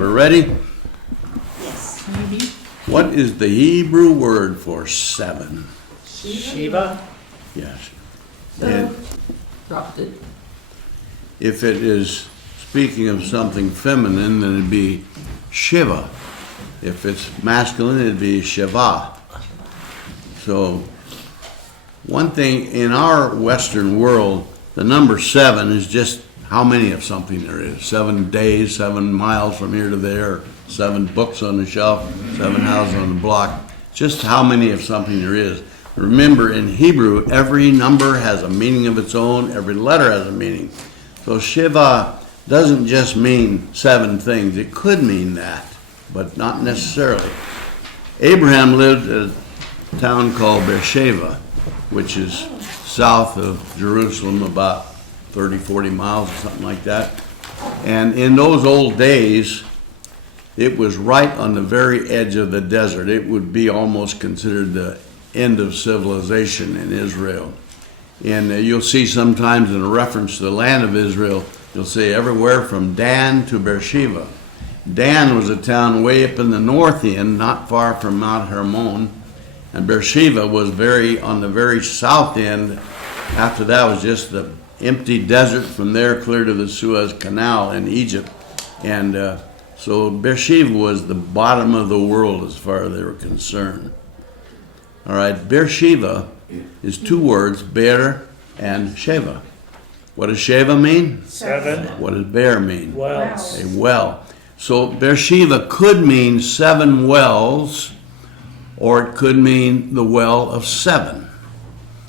We're ready? Yes. What is the Hebrew word for seven? Shiva? Yes. And Dropped it. if it is speaking of something feminine, then it'd be Shiva. If it's masculine, it'd be Shiva. So, one thing in our Western world, the number seven is just how many of something there is. 7 days, 7 miles from here to there, 7 books on the shelf, 7 houses on the block. Just how many of something there is. Remember, in Hebrew, every number has a meaning of its own. Every letter has a meaning. So Shiva doesn't just mean 7 things. It could mean that, but not necessarily. Abraham lived at a town called Beersheba, which is south of Jerusalem, about 30, 40 miles or something like that. And in those old days, it was right on the very edge of the desert. It would be almost considered the end of civilization in Israel. And you'll see sometimes in a reference to the land of Israel, you'll say everywhere from Dan to Beersheba. Dan was a town way up in the north end, not far from Mount Hermon. And Beersheba was on the very south end. After that was just the empty desert from there clear to the Suez Canal in Egypt. And so Beersheba was the bottom of the world as far as they were concerned. All right, Beersheba is 2 words, Beer and Sheva. What does Sheva mean? 7 What does Beer mean? wells. A well. So Beersheba could mean 7 wells, or it could mean the well of 7.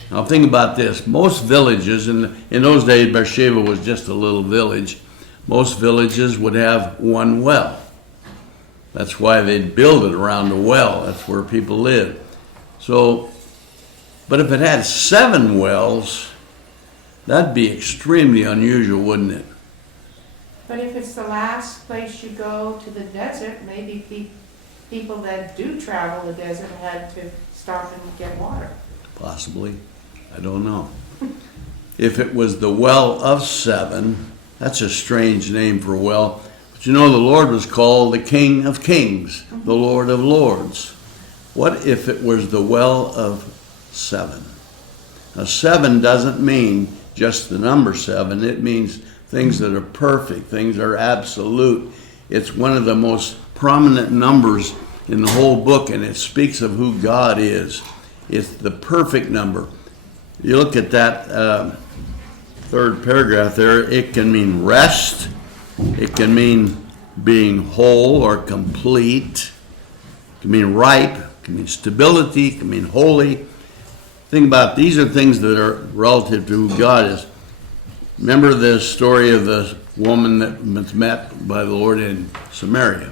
Now think about this. Most villages, in those days Beersheba was just a little village. Most villages would have 1 well. That's why they'd build it around the well. That's where people lived. So, but if it had 7 wells, that'd be extremely unusual, wouldn't it? But if it's the last place you go to the desert, maybe people that do travel the desert had to stop and get water. Possibly. I don't know. If it was the well of 7, that's a strange name for a well. But you know, the Lord was called the King of Kings, the Lord of Lords. What if it was the well of 7? Now, 7 doesn't mean just the number 7. It means things that are perfect, things that are absolute. It's one of the most prominent numbers in the whole book, and it speaks of who God is. It's the perfect number. You look at that 3rd paragraph there, it can mean rest, it can mean being whole or complete, it can mean ripe, it can mean stability, it can mean holy. Think about, these are things that are relative to who God is. Remember the story of the woman that was met by the Lord in Samaria.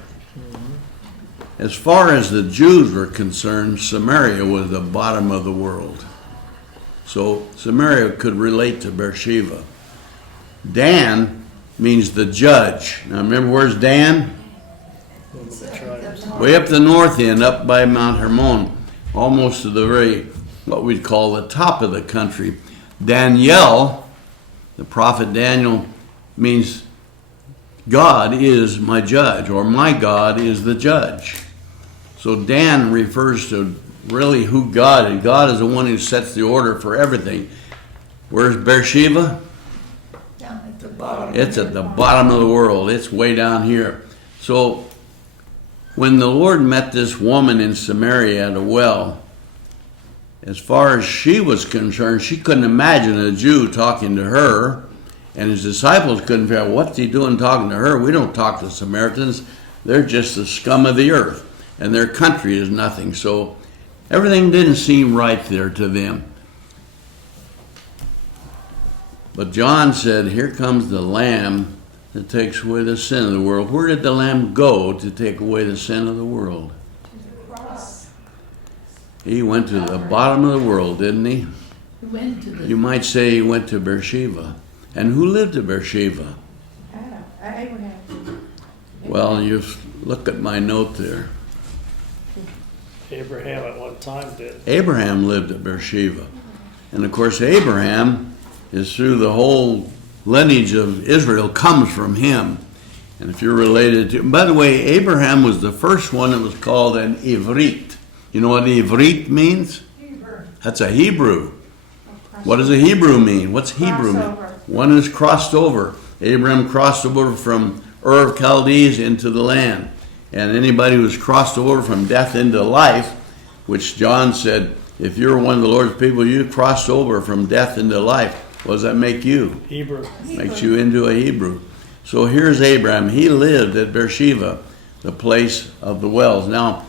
As far as the Jews were concerned, Samaria was the bottom of the world. So Samaria could relate to Beersheba. Dan means the judge. Now remember, where's Dan? Way up the north end, up by Mount Hermon, almost to the very, what we'd call the top of the country. Daniel, the prophet Daniel, means God is my judge, or my God is the judge. So Dan refers to really who God is. God is the one who sets the order for everything. Where's Beersheba? Down at the bottom. It's at the bottom of the world. It's way down here. So when the Lord met this woman in Samaria at a well, as far as she was concerned, she couldn't imagine a Jew talking to her, and his disciples couldn't figure out, what's he doing talking to her? We don't talk to Samaritans. They're just the scum of the earth, and their country is nothing. So everything didn't seem right there to them. But John said, here comes the Lamb that takes away the sin of the world. Where did the Lamb go to take away the sin of the world? He went to the bottom of the world, didn't he? We went to the. You might say he went to Beersheba. And who lived at Beersheba? Abraham. Well, you look at my note there. Abraham at one time did. Abraham lived at Beersheba. And of course, Abraham is through the whole lineage of Israel, comes from him. And if you're related to, by the way, Abraham was the first one that was called an Ivrit. You know what Ivrit means? That's a Hebrew. What does a Hebrew mean? What's Hebrew mean? Crossover. One is crossed over. Abraham crossed over from Ur of Chaldees into the land. And anybody who's crossed over from death into life, which John said, if you're one of the Lord's people, you crossed over from death into life. What does that make you? Hebrew. Makes you into a Hebrew. So here's Abraham. He lived at Beersheba, the place of the wells. Now,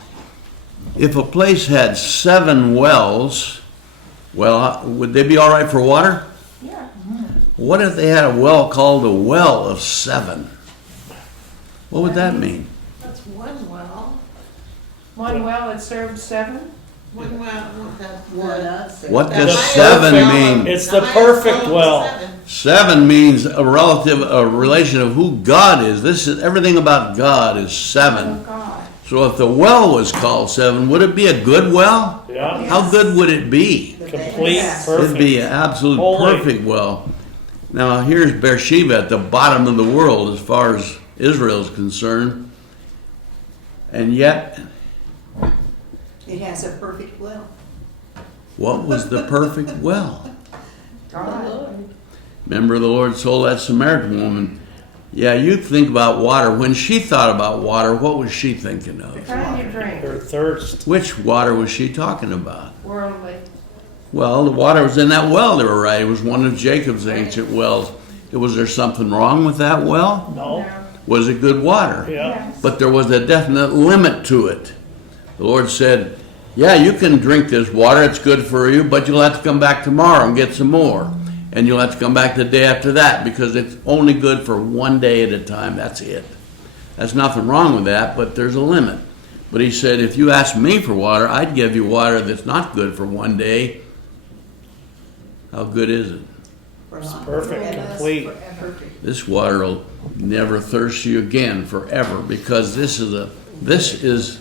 if a place had 7 wells, well, would they be all right for water? Yeah. What if they had a well called the Well of 7? What would that mean? That's one well. One well that served 7? One well, What The does perfect- 7 mean? It's the perfect well. 7 means a relation of who God is. This is everything about God is 7. Oh, God. So if the well was called 7, would it be a good well? Yeah. How good would it be? Complete, Yes. It'd perfect. be an absolute Holy. perfect well. Now here's Beersheba at the bottom of the world as far as Israel is concerned. And yet, It has a perfect well. what was the perfect well? God. Remember the Lord told that Samaritan woman, yeah, you think about water. When she thought about water, what was she thinking The of? kind you drink, Her thirst. Which water was she talking about? worldly. Well, the water was in that well, they were right. It was one of Jacob's ancient wells. Was there something wrong with that well? No. Was it good water? Yeah. Yes. But there was a definite limit to it. The Lord said, yeah, you can drink this water, it's good for you, but you'll have to come back tomorrow and get some more. And you'll have to come back the day after that because it's only good for one day at a time. That's it. There's nothing wrong with that, but there's a limit. But he said, if you ask me for water, I'd give you water that's not good for one day. How good is it? It's perfect, complete. This water will never thirst you again forever because this is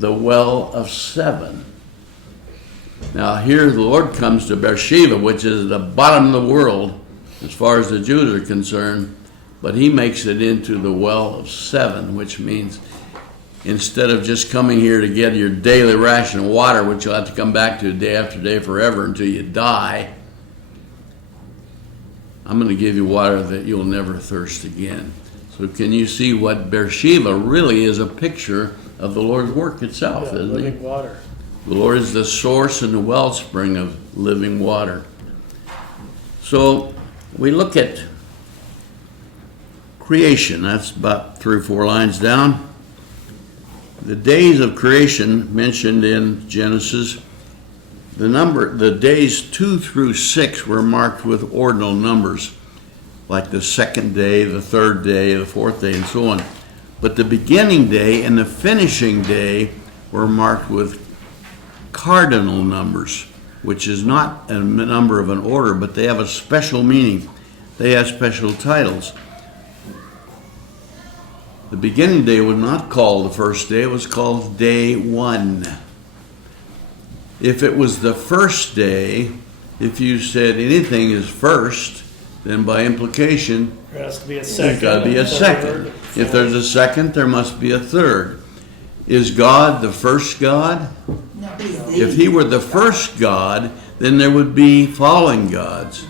the well of 7. Now here the Lord comes to Beersheba, which is the bottom of the world as far as the Jews are concerned, but he makes it into the well of 7, which means instead of just coming here to get your daily ration of water, which you'll have to come back to day after day forever until you die, I'm going to give you water that you'll never thirst again. So can you see what Beersheba really is a picture of the Lord's work itself, Yeah, isn't he? living water. The Lord is the source and the wellspring of living water. So we look at creation. That's about 3 or 4 lines down. The days of creation mentioned in Genesis, the days 2 through 6 were marked with ordinal numbers, like the 2nd day, the 3rd day, the 4th day, and so on. But the beginning day and the finishing day were marked with cardinal numbers, which is not a number of an order, but they have a special meaning. They have special titles. The beginning day was not called the first day, it was called day 1. If it was the first day, if you said anything is first, then by implication, There has to be a there's second. got to be a third, second. If there's a second, there must be a third. Is God the first God? No. If he were the first God, then there would be following gods.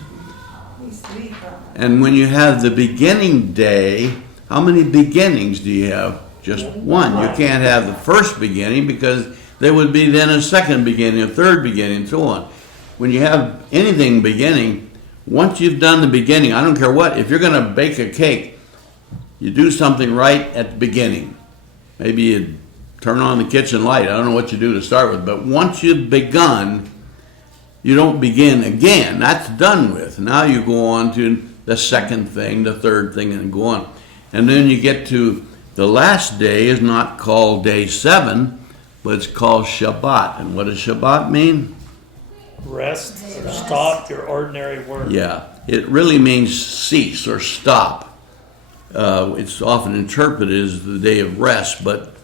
He's 3 God. And when you have the beginning day, how many beginnings do you have? Just one. You can't have the first beginning because there would be then a second beginning, a third beginning, and so on. When you have anything beginning, once you've done the beginning, I don't care what, if you're going to bake a cake, you do something right at the beginning. Maybe you turn on the kitchen light. I don't know what you do to start with, but once you've begun, you don't begin again. That's done with. Now you go on to the second thing, the third thing, and go on. And then you get to the last day is not called day 7, but it's called Shabbat. And what does Shabbat mean? Rest or stop your ordinary work. Yeah, it really means cease or stop. It's often interpreted as the day of rest, but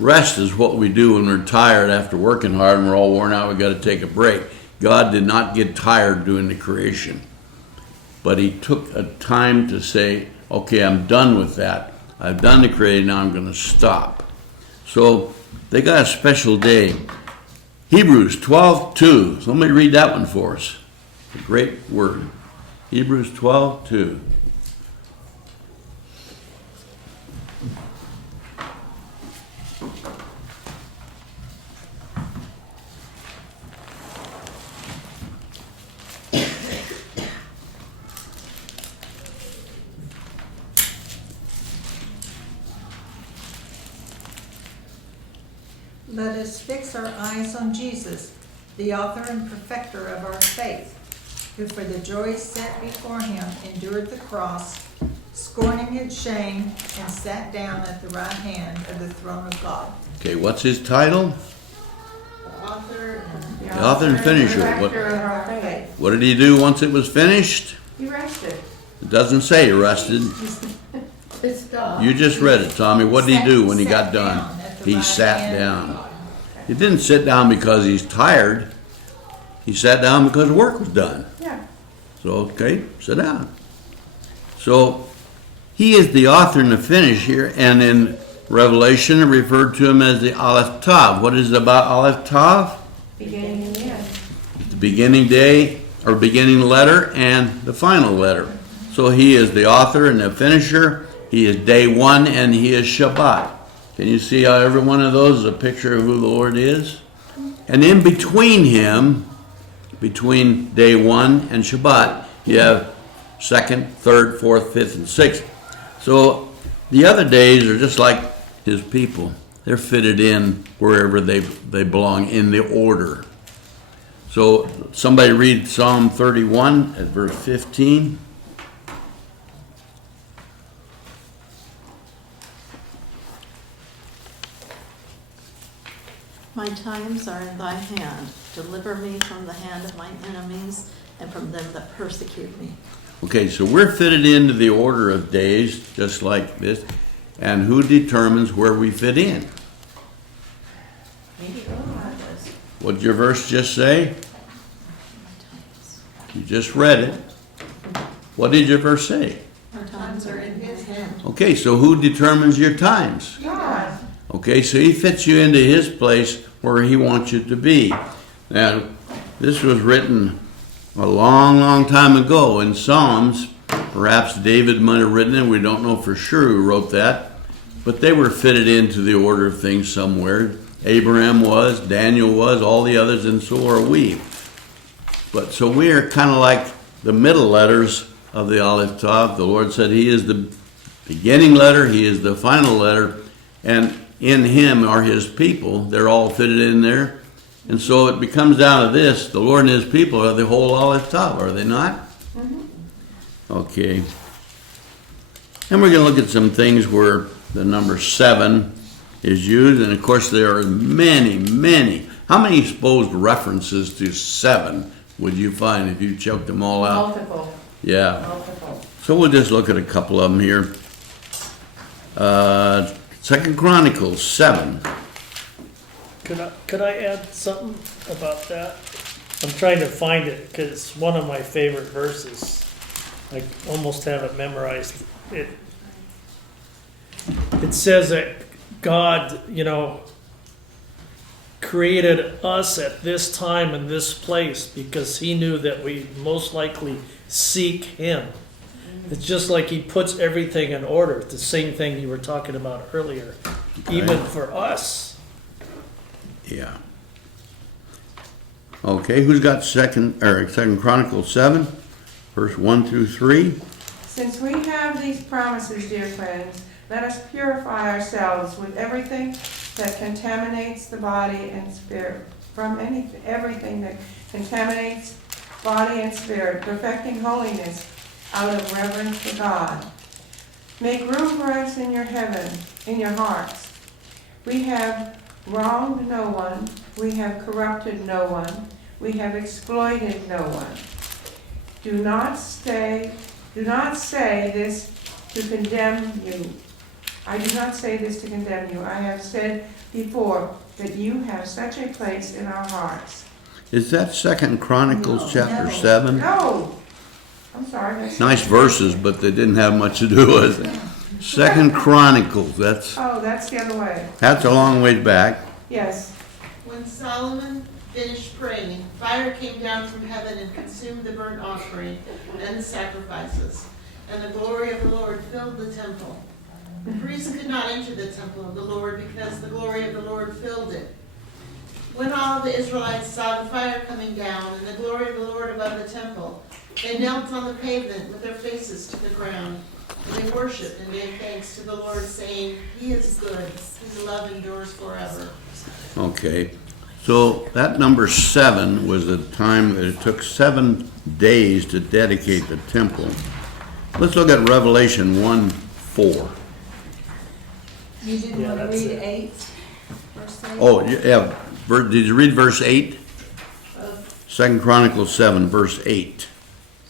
rest is what we do when we're tired after working hard and we're all worn out, we've got to take a break. God did not get tired doing the creation, but he took a time to say, okay, I'm done with that. I've done the creating, now I'm going to stop. So they got a special day. Hebrews 12:2. So let me read that one for us. A great word. Hebrews 12:2. Let us fix our eyes on Jesus, the author and perfecter of our faith, who for the joy set before him endured the cross, scorning its shame, and sat down at the right hand of the throne of God. Okay, what's his title? Author and The author and finisher. Perfecter of our faith. What did he do once it was finished? He rested. It doesn't say he rested. his God. You just read it, Tommy. What did he do when he got Sat done? down at the He right sat hand of down. God. He didn't sit down because he's tired. He sat down because work was done. Yeah. So, okay, sit down. So, he is the author and the finish here, and in Revelation, it referred to him as the Aleph Tav. What is it about Aleph Tav? Beginning and end. The beginning day, or beginning letter, and the final letter. So he is the author and the finisher. He is day one, and he is Shabbat. Can you see how every one of those is a picture of who the Lord is? And in between him, between day one and Shabbat, you have second, third, fourth, fifth, and sixth. So the other days are just like his people. They're fitted in wherever they belong in the order. So somebody read Psalm 31 at verse 15. My times are in thy hand. Deliver me from the hand of my enemies and from them that persecute me. Okay, so we're fitted into the order of days, just like this. And who determines where we fit in? Maybe God does. What did your verse just say? My times. You just read it. What did your verse say? Our times are in his hand. Okay, so who determines your times? God. Okay, so he fits you into his place where he wants you to be. Now, this was written a long, long time ago in Psalms. Perhaps David might have written it. We don't know for sure who wrote that. But they were fitted into the order of things somewhere. Abraham was, Daniel was, all the others, and so are we. But so we are kind of like the middle letters of the Aleph Tav. The Lord said he is the beginning letter, he is the final letter, and in him are his people. They're all fitted in there. And so it becomes down to this: the Lord and his people are the whole Aleph Tav, are they not? Okay. And we're going to look at some things where the number 7 is used. And of course, there are many, many. How many supposed references to 7 would you find if you choked them all out? Multiple. Yeah. Multiple. So we'll just look at a couple of them here. 2 Chronicles 7. Could I add something about that? I'm trying to find it because it's one of my favorite verses. I almost have it memorized. It says that God, created us at this time and this place because he knew that we most likely seek him. It's just like he puts everything in order. It's the same thing you were talking about earlier, even for us. Yeah. Okay, who's got Second Chronicles 7, verse 1 through 3? Since we have these promises, dear friends, let us purify ourselves with everything that contaminates the body and spirit, from everything that contaminates body and spirit, perfecting holiness out of reverence for God. Make room for us in your hearts. We have wronged no one, we have corrupted no one, we have exploited no one. Do not say this to condemn you. I do not say this to condemn you. I have said before that you have such a place in our hearts. Is that 2 Chronicles chapter No. 7? No! I'm sorry. that's- Nice verses, but they didn't have much to do with it. Second Chronicles, that's Oh, that's the other way. a long ways back. Yes. When Solomon finished praying, fire came down from heaven and consumed the burnt offering and the sacrifices, and the glory of the Lord filled the temple. The priests could not enter the temple of the Lord because the glory of the Lord filled it. When all the Israelites saw the fire coming down and the glory of the Lord above the temple, they knelt on the pavement with their faces to the ground. And they worshipped and gave thanks to the Lord, saying, He is good, His love endures forever. Okay, so that number 7 was the time that it took 7 days to dedicate the temple. Let's look at Revelation 1:4. You didn't Yeah, want to that's read it. 8, verse 8? Oh, yeah, did you read verse 8? 2 Chronicles 7, verse 8.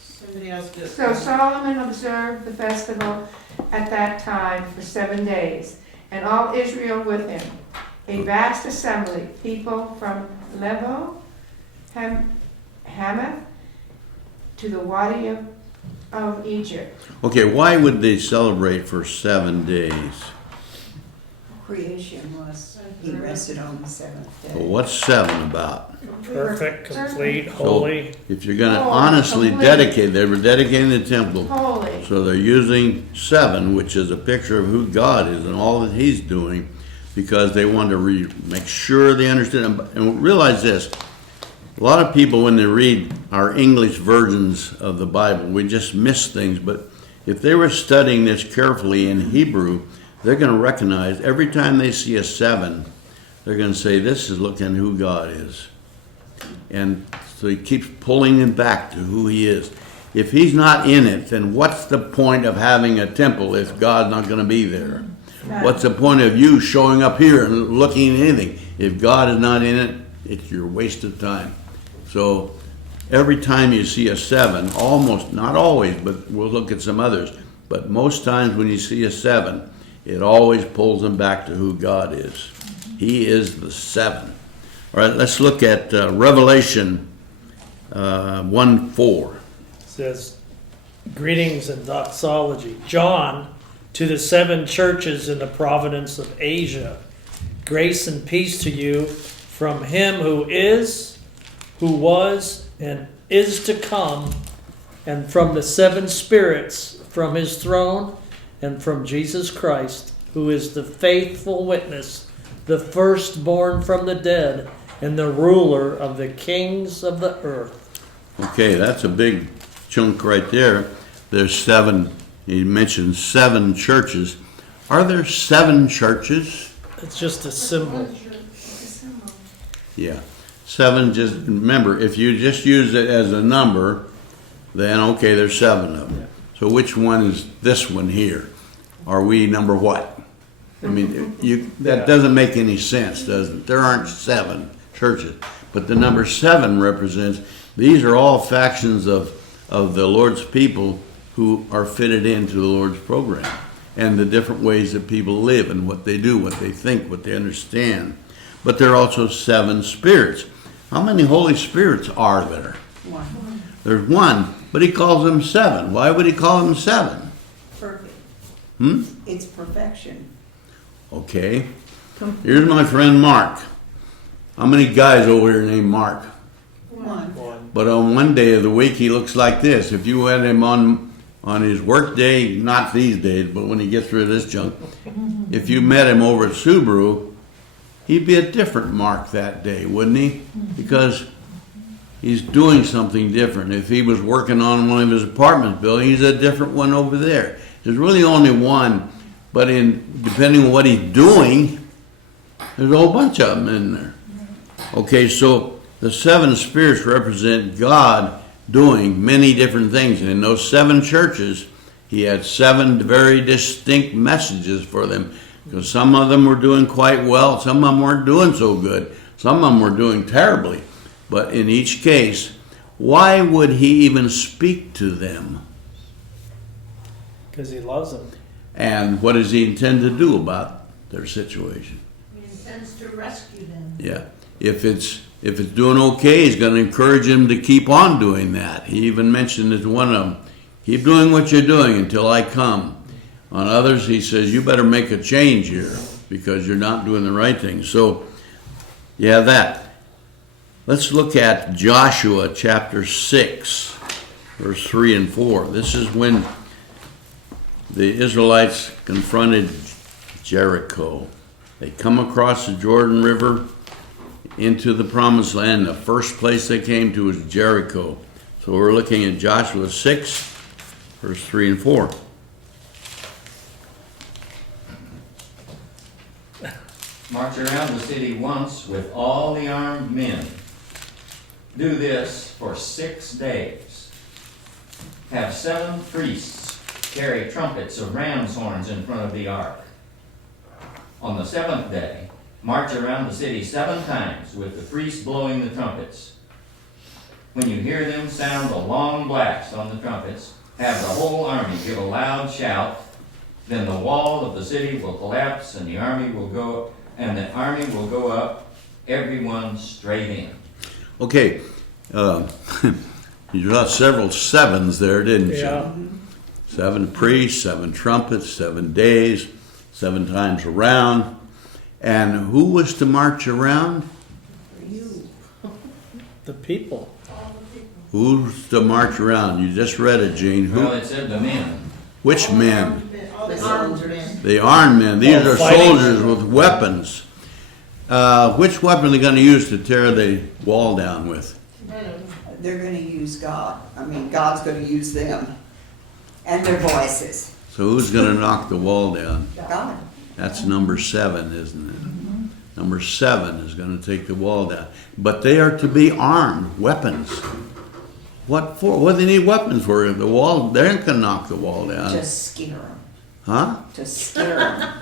Somebody else do it. So Solomon observed the festival at that time for 7 days, and all Israel with him, a vast assembly, people from Lebo, Hamath, to the Wadi of Egypt. Okay, why would they celebrate for 7 days? Creation was, he rested on the seventh Well, day. what's 7 about? Perfect, complete, So, holy. if you're gonna Holy, honestly complete. dedicate, they were dedicating the temple. Holy. So they're using 7, which is a picture of who God is and all that He's doing, because they want to make sure they understand. And realize this, a lot of people, when they read our English versions of the Bible, we just miss things. But if they were studying this carefully in Hebrew, they're going to recognize every time they see a 7, they're going to say, this is looking at who God is. And so he keeps pulling him back to who he is. If he's not in it, then what's the point of having a temple if God's not going to be there? What's the point of you showing up here and looking at anything? If God is not in it, it's your waste of time. So every time you see a 7, almost, not always, but we'll look at some others, but most times when you see a 7, it always pulls them back to who God is. He is the 7. All right, let's look at Revelation 1:4. Says, greetings and doxology. John, to the 7 churches in the province of Asia, grace and peace to you from him who is, who was, and is to come, and from the 7 spirits from his throne, and from Jesus Christ, who is the faithful witness, the firstborn from the dead, and the ruler of the kings of the earth. Okay, that's a big chunk right there. There's 7, he mentioned 7 churches. Are there 7 churches? It's just a symbol. Yeah. 7, just remember, if you just use it as a number, then okay, there's 7 of them. So which one is this one here? Are we number what? I mean, that doesn't make any sense, does it? There aren't 7 churches. But the number 7 represents, these are all factions of the Lord's people who are fitted into the Lord's program, and the different ways that people live and what they do, what they think, what they understand. But there are also 7 spirits. How many Holy Spirits are there? One. There's 1, but he calls them 7. Why would he call them 7? Perfect. It's perfection. Okay. Here's my friend Mark. How many guys over here named Mark? One. One. But on one day of the week, he looks like this. If you had him on his work day, not these days, but when he gets rid of this junk, if you met him over at Subaru, he'd be a different Mark that day, wouldn't he? Because he's doing something different. If he was working on one of his apartment buildings, he's a different one over there. There's really only one, but depending on what he's doing, there's a whole bunch of them in there. Okay, so the 7 spirits represent God doing many different things. And in those 7 churches, he had 7 very distinct messages for them. Because some of them were doing quite well, some of them weren't doing so good, some of them were doing terribly. But in each case, why would he even speak to them? Because he loves them. And what does he intend to do about their situation? He intends to rescue them. Yeah. If it's doing okay, he's going to encourage him to keep on doing that. He even mentioned as one of them, keep doing what you're doing until I come. On others, he says, you better make a change here because you're not doing the right thing. So, you have that. Let's look at Joshua chapter 6, verse 3 and 4. This is when the Israelites confronted Jericho. They come across the Jordan River into the Promised Land. The first place they came to was Jericho. So we're looking at Joshua 6, verse 3 and 4. March around the city once with all the armed men. Do this for 6 days. Have 7 priests carry trumpets of ram's horns in front of the ark. On the 7th day, march around the city 7 times with the priests blowing the trumpets. When you hear them sound a long blast on the trumpets, have the whole army give a loud shout. Then the wall of the city will collapse and the army will go up, everyone straight in. Okay, you got several sevens there, didn't you? Yeah. 7 priests, 7 trumpets, 7 days, 7 times around. And who was to march around? The people. Who's to march around? You just read it, Gene. Well, Who? it said the men. Which men? All the armed men. The armed men. These Oh, are fighting. soldiers with weapons. Which weapon are they going to use to tear the wall down with? They're gonna use God. I mean, God's gonna use them and their voices. So who's going to knock the wall down? God. That's number 7, isn't it? Number 7 is going to take the wall down. But they are to be armed, weapons. What for? What do they need weapons for? The wall, they're not going to knock the wall down. To scare them. Huh? To scare them.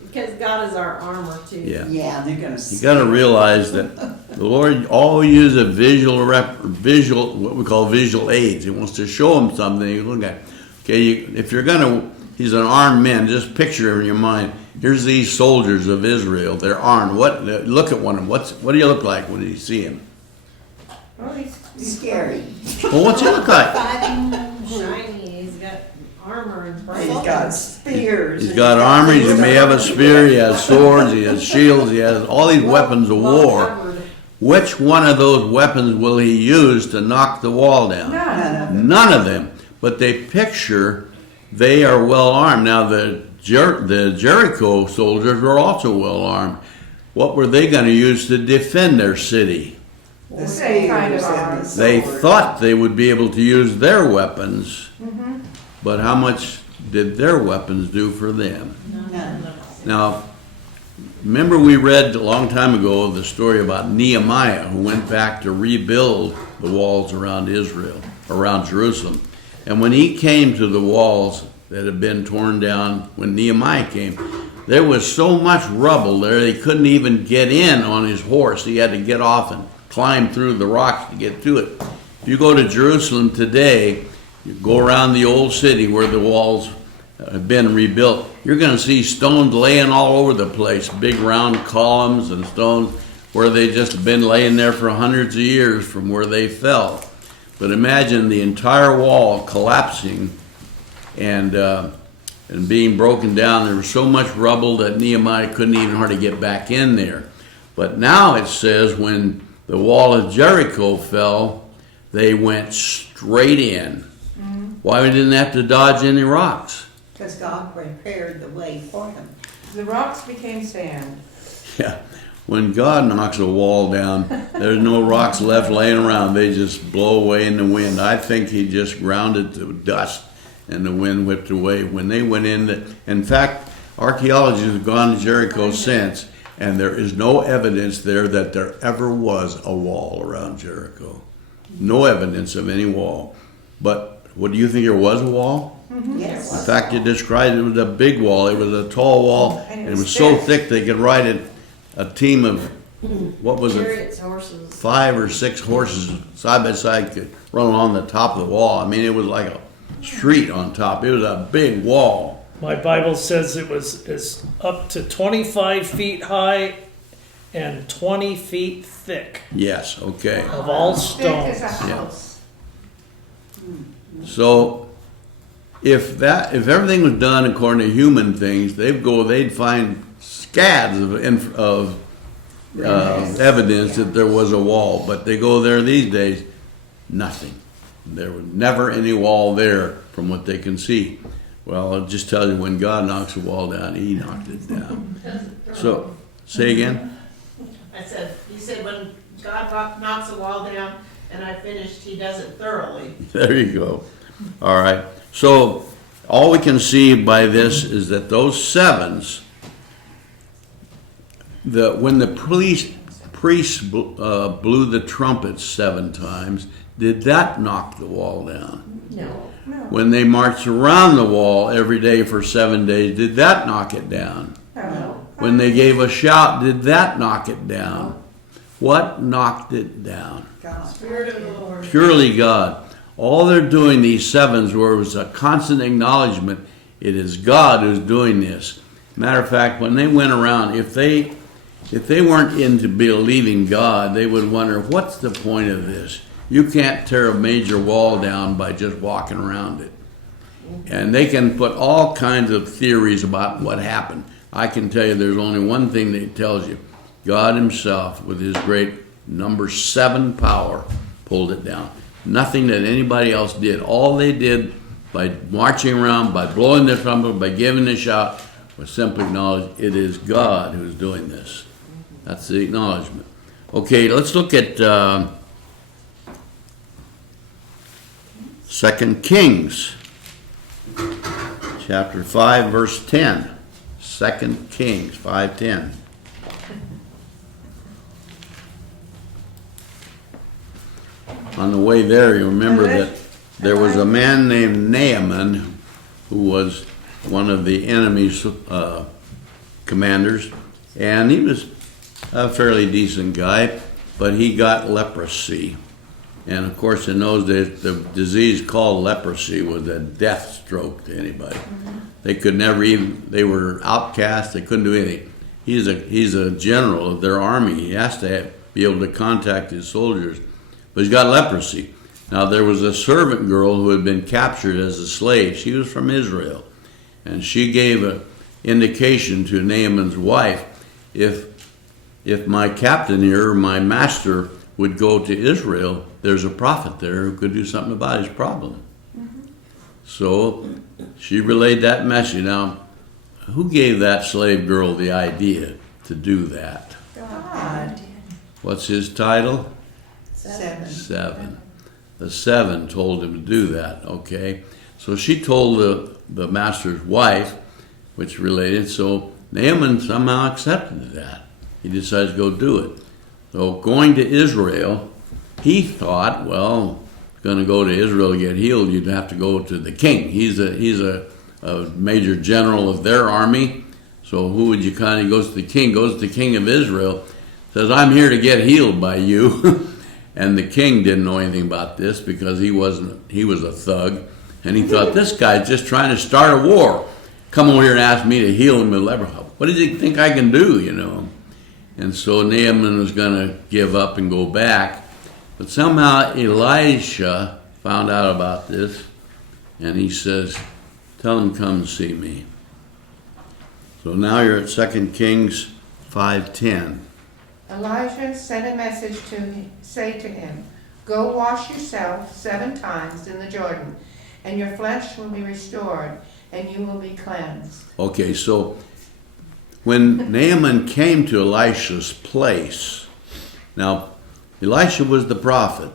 Because God is our armor too. Yeah. Yeah, they're gonna. You got to realize that the Lord always uses a visual, what we call visual aids. He wants to show them something. You look at, okay, if you're gonna, he's an armed man. Just picture in your mind. Here's these soldiers of Israel. They're armed. What? Look at one of them. What do you look like when you see him? Well, he's Scary. Well, what's he look like? Fighting, shiny, he's got armor and He's got spears. He's and got armor. He may have a spear. He has swords. He has shields. He has all these weapons of war. covered. Which one of those weapons will he use to knock the wall down? none. None of them. But they picture they are well armed. Now the Jericho soldiers were also well armed. What were they going to use to defend their city? The Same kind of spears and the arms. They swords. thought they would be able to use their weapons, but how much did their weapons do for them? None. Now, remember we read a long time ago the story about Nehemiah who went back to rebuild the walls around Israel, around Jerusalem. And when he came to the walls that had been torn down, when Nehemiah came, there was so much rubble there he couldn't even get in on his horse. He had to get off and climb through the rocks to get to it. If you go to Jerusalem today, you go around the old city where the walls have been rebuilt, you're going to see stones laying all over the place, big round columns and stones where they've just been laying there for hundreds of years from where they fell. But imagine the entire wall collapsing and being broken down. There was so much rubble that Nehemiah couldn't even hardly get back in there. But now it says when the wall of Jericho fell, they went straight in. Why didn't they have to dodge any rocks? Because God prepared the way for them. The rocks became sand. Yeah, when God knocks a wall down, there's no rocks left laying around. They just blow away in the wind. I think he just ground it to dust and the wind whipped away. When they went in fact, archaeologists have gone to Jericho since, and there is no evidence there that there ever was a wall around Jericho. No evidence of any wall. But what do you think, there was a wall? Yes. In fact, you described it was a big wall. It was a tall wall, And and it it was was so thick. thick they could ride it. A team of, what was it, Chariots, horses. 5 or 6 horses side by side could run along the top of the wall. I mean, it was like a street on top. It was a big wall. My Bible says it's up to 25 feet high and 20 feet thick Yes, okay. of all Thick as a stones. house. So if everything was done according to human things, they'd find scads of evidence that there was a wall. But they go there these days, nothing. There was never any wall there from what they can see. Well, I'll just tell you, when God knocks a wall down, he knocked it down. So, say again? I said, you said when God knocks a wall down and I finished, he does it thoroughly. There you go. All right. So, all we can see by this is that those sevens, when the priests blew the trumpets 7 times, did that knock the wall down? No. When they marched around the wall every day for 7 days, did that knock it down? No. When they gave a shout, did that knock it down? What knocked it down? God. Spirit of the Lord. Purely God. All they're doing, these sevens, where it was a constant acknowledgement, it is God who's doing this. Matter of fact, when they went around, if they weren't into believing God, they would wonder, what's the point of this? You can't tear a major wall down by just walking around it. And they can put all kinds of theories about what happened. I can tell you there's only one thing that tells you. God himself, with his great number 7 power, pulled it down. Nothing that anybody else did. All they did by marching around, by blowing the trumpet, by giving a shout, was simply acknowledge it is God who's doing this. That's the acknowledgement. Okay, let's look at 2 Kings, chapter 5, verse 10. 2 Kings 5:10. On the way there, you remember that there was a man named Naaman who was one of the enemy's commanders, and he was a fairly decent guy, but he got leprosy. And of course, in those days, the disease called leprosy was a death stroke to anybody. They could never even, they were outcast, they couldn't do anything. He's a general of their army. He has to be able to contact his soldiers, but he's got leprosy. Now, there was a servant girl who had been captured as a slave. She was from Israel, and she gave an indication to Naaman's wife, if my captain here, or my master, would go to Israel, there's a prophet there who could do something about his problem. So she relayed that message. Now, who gave that slave girl the idea to do that? God. What's his title? 7. 7. The 7 told him to do that, okay? So she told the master's wife, which related, so Naaman somehow accepted that. He decided to go do it. So going to Israel, he thought, well, going to go to Israel to get healed, you'd have to go to the king. He's a major general of their army. So who would you kind of, he goes to the king, goes to the king of Israel, says, I'm here to get healed by you. And the king didn't know anything about this because he was a thug. And he thought, this guy's just trying to start a war. Come over here and ask me to heal him with leprosy. What does he think I can do, you know? And so Naaman was going to give up and go back. But somehow Elisha found out about this, and he says, tell him come and see me. So now you're at 2 Kings 5:10. Elijah sent a message to say to him, go wash yourself 7 times in the Jordan, and your flesh will be restored, and you will be cleansed. Okay, so when Naaman came to Elisha's place, now Elisha was the prophet,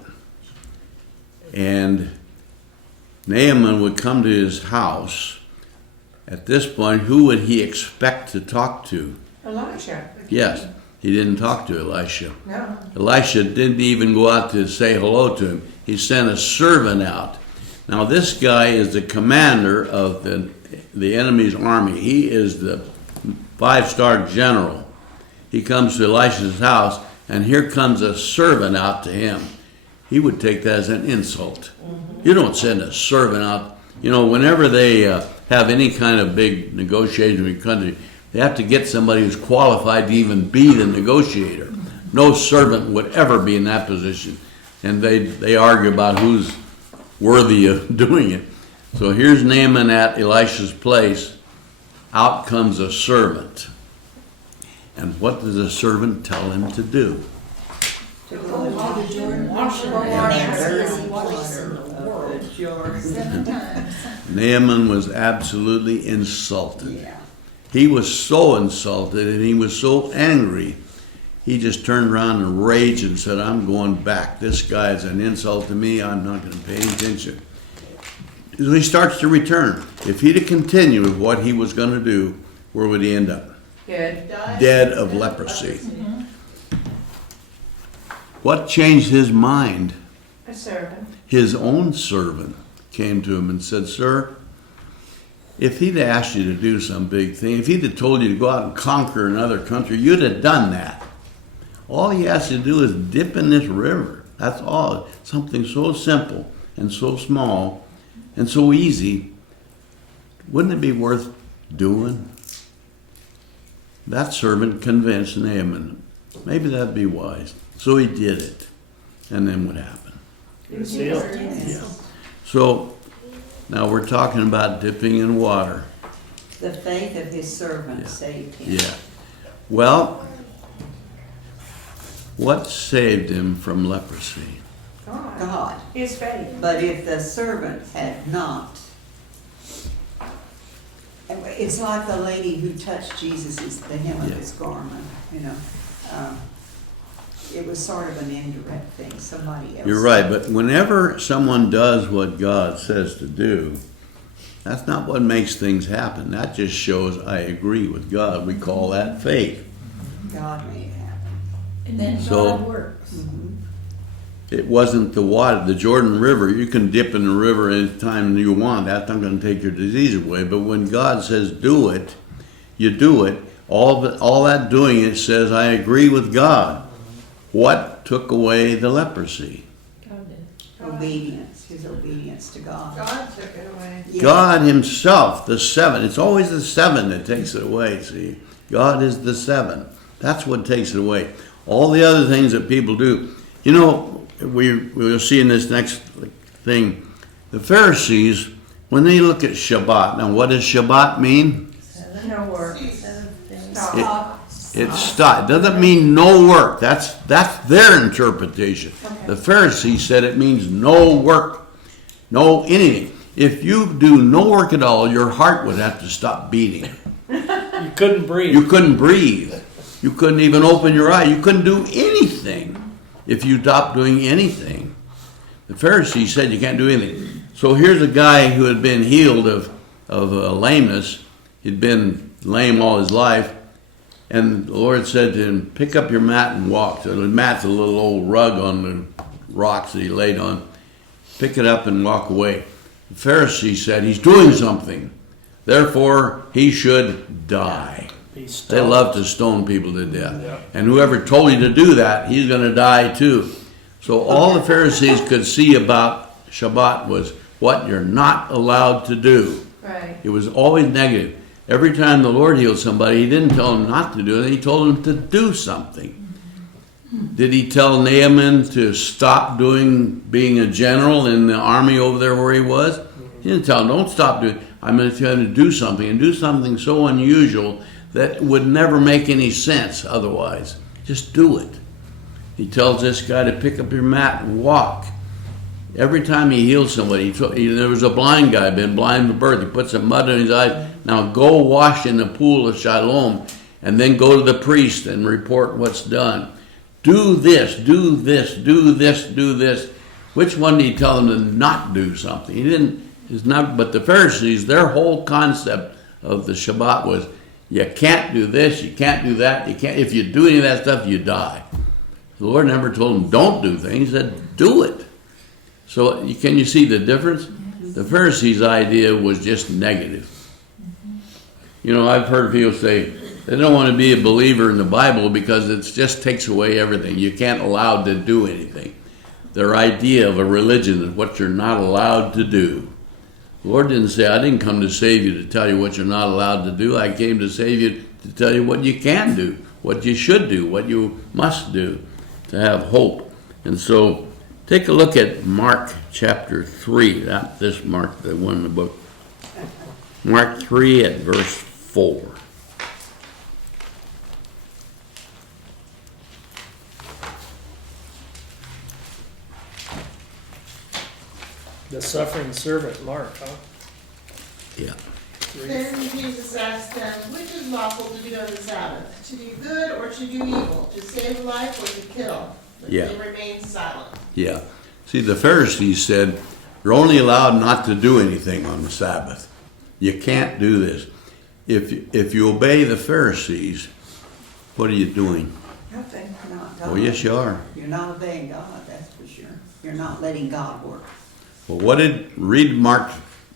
and Naaman would come to his house. At this point, who would he expect to talk to? Elijah. Yes, he didn't talk to Elisha. No. Elisha didn't even go out to say hello to him. He sent a servant out. Now this guy is the commander of the enemy's army. He is the 5-star general. He comes to Elisha's house, and here comes a servant out to him. He would take that as an insult. You don't send a servant out. You know, whenever they have any kind of big negotiation with a country, they have to get somebody who's qualified to even be the negotiator. No servant would ever be in that position. And they argue about who's worthy of doing it. So here's Naaman at Elisha's place. Out comes a servant. And what does the servant tell him to do? Seven times. Naaman was absolutely insulted. Yeah. He was so insulted and he was so angry. He just turned around and raged and said, I'm going back. This guy is an insult to me. I'm not going to pay attention. So he starts to return. If he'd have continued with what he was going to do, where would he end up? Good. Dead of leprosy. What changed his mind? A servant. His own servant came to him and said, Sir, if he'd asked you to do some big thing, if he'd have told you to go out and conquer another country, you'd have done that. All he has to do is dip in this river. That's all. Something so simple and so small and so easy. Wouldn't it be worth doing? That servant convinced Naaman. Maybe that'd be wise. So he did it. And then what happened? He was healed. Yeah. So now we're talking about dipping in water. The faith of his servant Yeah. saved him. Yeah. Well, what saved him from leprosy? God. God. His faith. But if the servant had not, it's like the lady who touched the hem of Yeah. his garment, you know. It was sort of an indirect thing, somebody else. You're right, but whenever someone does what God says to do, that's not what makes things happen. That just shows I agree with God. We call that faith. God made it happen. And then So- God works. It wasn't the water, the Jordan River. You can dip in the river anytime you want. That's not going to take your disease away. But when God says do it, you do it. All that doing it says I agree with God. What took away the leprosy? God did. Obedience, his obedience to God. God took it away. Yeah. God himself, the seven. It's always the seven that takes it away, see. God is the seven. That's what takes it away. All the other things that people do. You know, we'll see in this next thing, the Pharisees, when they look at Shabbat, now what does Shabbat mean? No work. Stop. It's stop. It doesn't mean no work. That's their interpretation. The Pharisees said it means no work, no anything. If you do no work at all, your heart would have to stop beating. You couldn't breathe. You couldn't breathe. You couldn't even open your eye. You couldn't do anything if you stopped doing anything. The Pharisees said you can't do anything. So here's a guy who had been healed of lameness. He'd been lame all his life. And the Lord said to him, pick up your mat and walk. So the mat's a little old rug on the rocks that he laid on. Pick it up and walk away. The Pharisee said, he's doing something. Therefore, he should die. He They stoned. love to stone people to death. Yeah. And whoever told you to do that, he's going to die too. So all the Pharisees could see about Shabbat was what you're not allowed to do. Right. It was always negative. Every time the Lord healed somebody, he didn't tell them not to do it. He told them to do something. Did he tell Naaman to stop being a general in the army over there where he was? He didn't tell him, don't stop doing it. I'm going to tell him to do something, and do something so unusual that would never make any sense otherwise. Just do it. He tells this guy to pick up your mat and walk. Every time he healed somebody, there was a blind guy, been blind from birth. He put some mud in his eyes. Now go wash in the pool of Siloam, and then go to the priest and report what's done. Do this, do this, do this, do this. Which one did he tell them to not do something? He didn't. It's not. But the Pharisees, their whole concept of the Shabbat was, you can't do this, you can't do that, you can't. If you do any of that stuff, you die. The Lord never told them don't do things. He said do it. So can you see the difference? The Pharisees' idea was just negative. You know, I've heard people say they don't want to be a believer in the Bible because it just takes away everything. You can't allow to do anything. Their idea of a religion is what you're not allowed to do. The Lord didn't say, I didn't come to save you to tell you what you're not allowed to do. I came to save you to tell you what you can do, what you should do, what you must do to have hope. And so Take a look at Mark chapter 3, not this Mark, the one in the book. Mark 3 at verse 4. The suffering servant, Mark, huh? Yeah. Then Jesus asked them, which is lawful to do on the Sabbath, to do good or to do evil, to save life or to kill? But Yeah. they remained silent. Yeah. See, the Pharisees said, you're only allowed not to do anything on the Sabbath. You can't do this. If you obey the Pharisees, what are you doing? Nothing, not God. Oh, yes, you are. You're not obeying God, that's for sure. You're not letting God work. Well, read Mark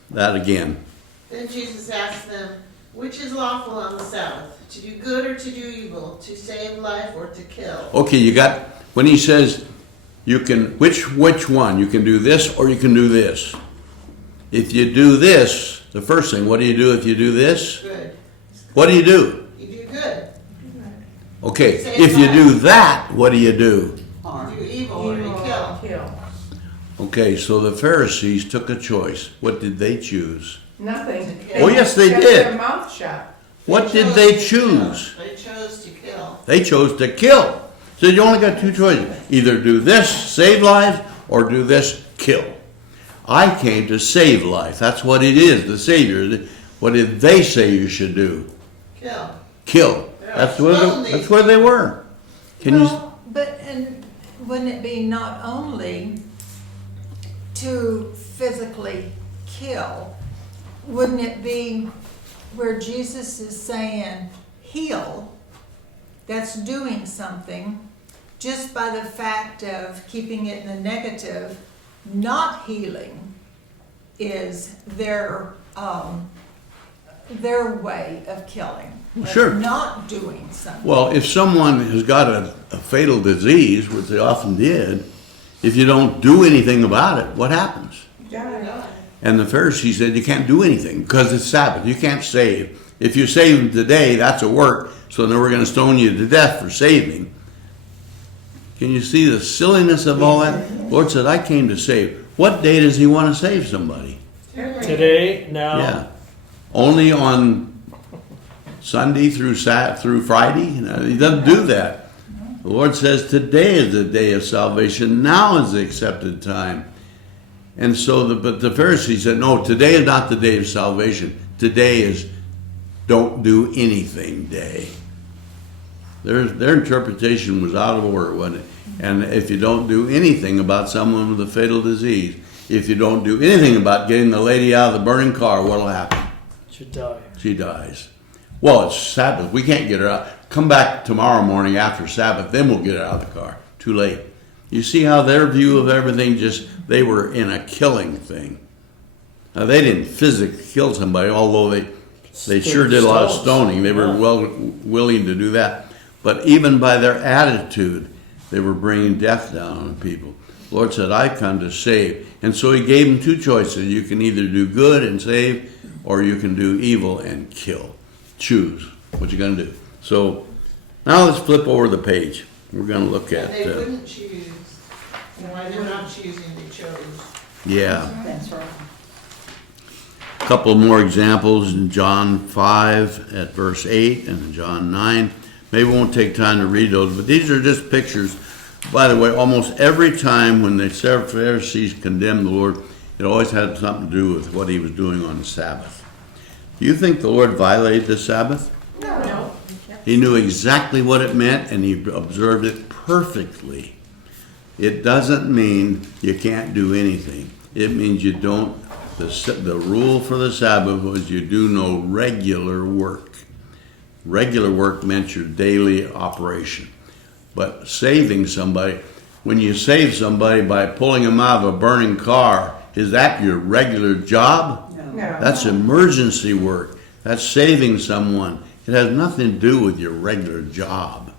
that again. Then Jesus asked them, which is lawful on the Sabbath, to do good or to do evil, to save life or to kill? Okay, you got, when he says, you can, which one? You can do this or you can do this. If you do this, the first thing, what do you do if you do this? Good. What do? You do good. Okay, Save if you life. do that, what do? You Harm. do evil or you kill. Kill. Okay, so the Pharisees took a choice. What did they choose? Nothing. Oh, yes, they kept did. their mouth shut. What did chose they to choose? kill. They chose to kill. They chose to kill. So you only got two choices. Either do this, save lives, or do this, kill. I came to save life. That's what it is, the Savior. What did they say you should do? Kill. Kill. That's where they were. Can you? Well, but, and wouldn't it be not only to physically kill, wouldn't it be where Jesus is saying heal, that's doing something, just by the fact of keeping it in the negative, not healing is their way of killing. of Sure. Not doing something. Well, if someone has got a fatal disease, which they often did, if you don't do anything about it, what happens? Die. And the Pharisees said you can't do anything because it's Sabbath. You can't save. If you save them today, that's a work. So then we're going to stone you to death for saving. Can you see the silliness of all that? Lord said, I came to save. What day does he want to save somebody? Today, now. Yeah. Only on Sunday through Friday? No, he doesn't do that. The Lord says today is the day of salvation. Now is the accepted time. And so, but the Pharisees said, no, today is not the day of salvation. Today is don't do anything day. Their interpretation was out of order, wasn't it? And if you don't do anything about someone with a fatal disease, if you don't do anything about getting the lady out of the burning car, what'll happen? Should die. She dies. Well, it's Sabbath. We can't get her out. Come back tomorrow morning after Sabbath, then we'll get her out of the car. Too late. You see how their view of everything they were in a killing thing. Now, they didn't physically kill somebody, although they sure did a lot of stoning. They were willing to do that. But even by their attitude, they were bringing death down on people. The Lord said, I come to save. And so he gave them two choices. You can either do good and save, or you can do evil and kill. Choose what you're going to do. So now let's flip over the page. We're going to look at... They wouldn't choose. And why they're not choosing, they chose. Yeah. That's right. A couple more examples in John 5 at verse 8 and John 9. Maybe we won't take time to read those, but these are just pictures. By the way, almost every time when the Pharisees condemned the Lord, it always had something to do with what he was doing on the Sabbath. Do you think the Lord violated the Sabbath? No. He knew exactly what it meant, and he observed it perfectly. It doesn't mean you can't do anything. It means you don't. The rule for the Sabbath was you do no regular work. Regular work meant your daily operation. But saving somebody, when you save somebody by pulling them out of a burning car, is that your regular job? No. No. That's emergency work. That's saving someone. It has nothing to do with your regular job.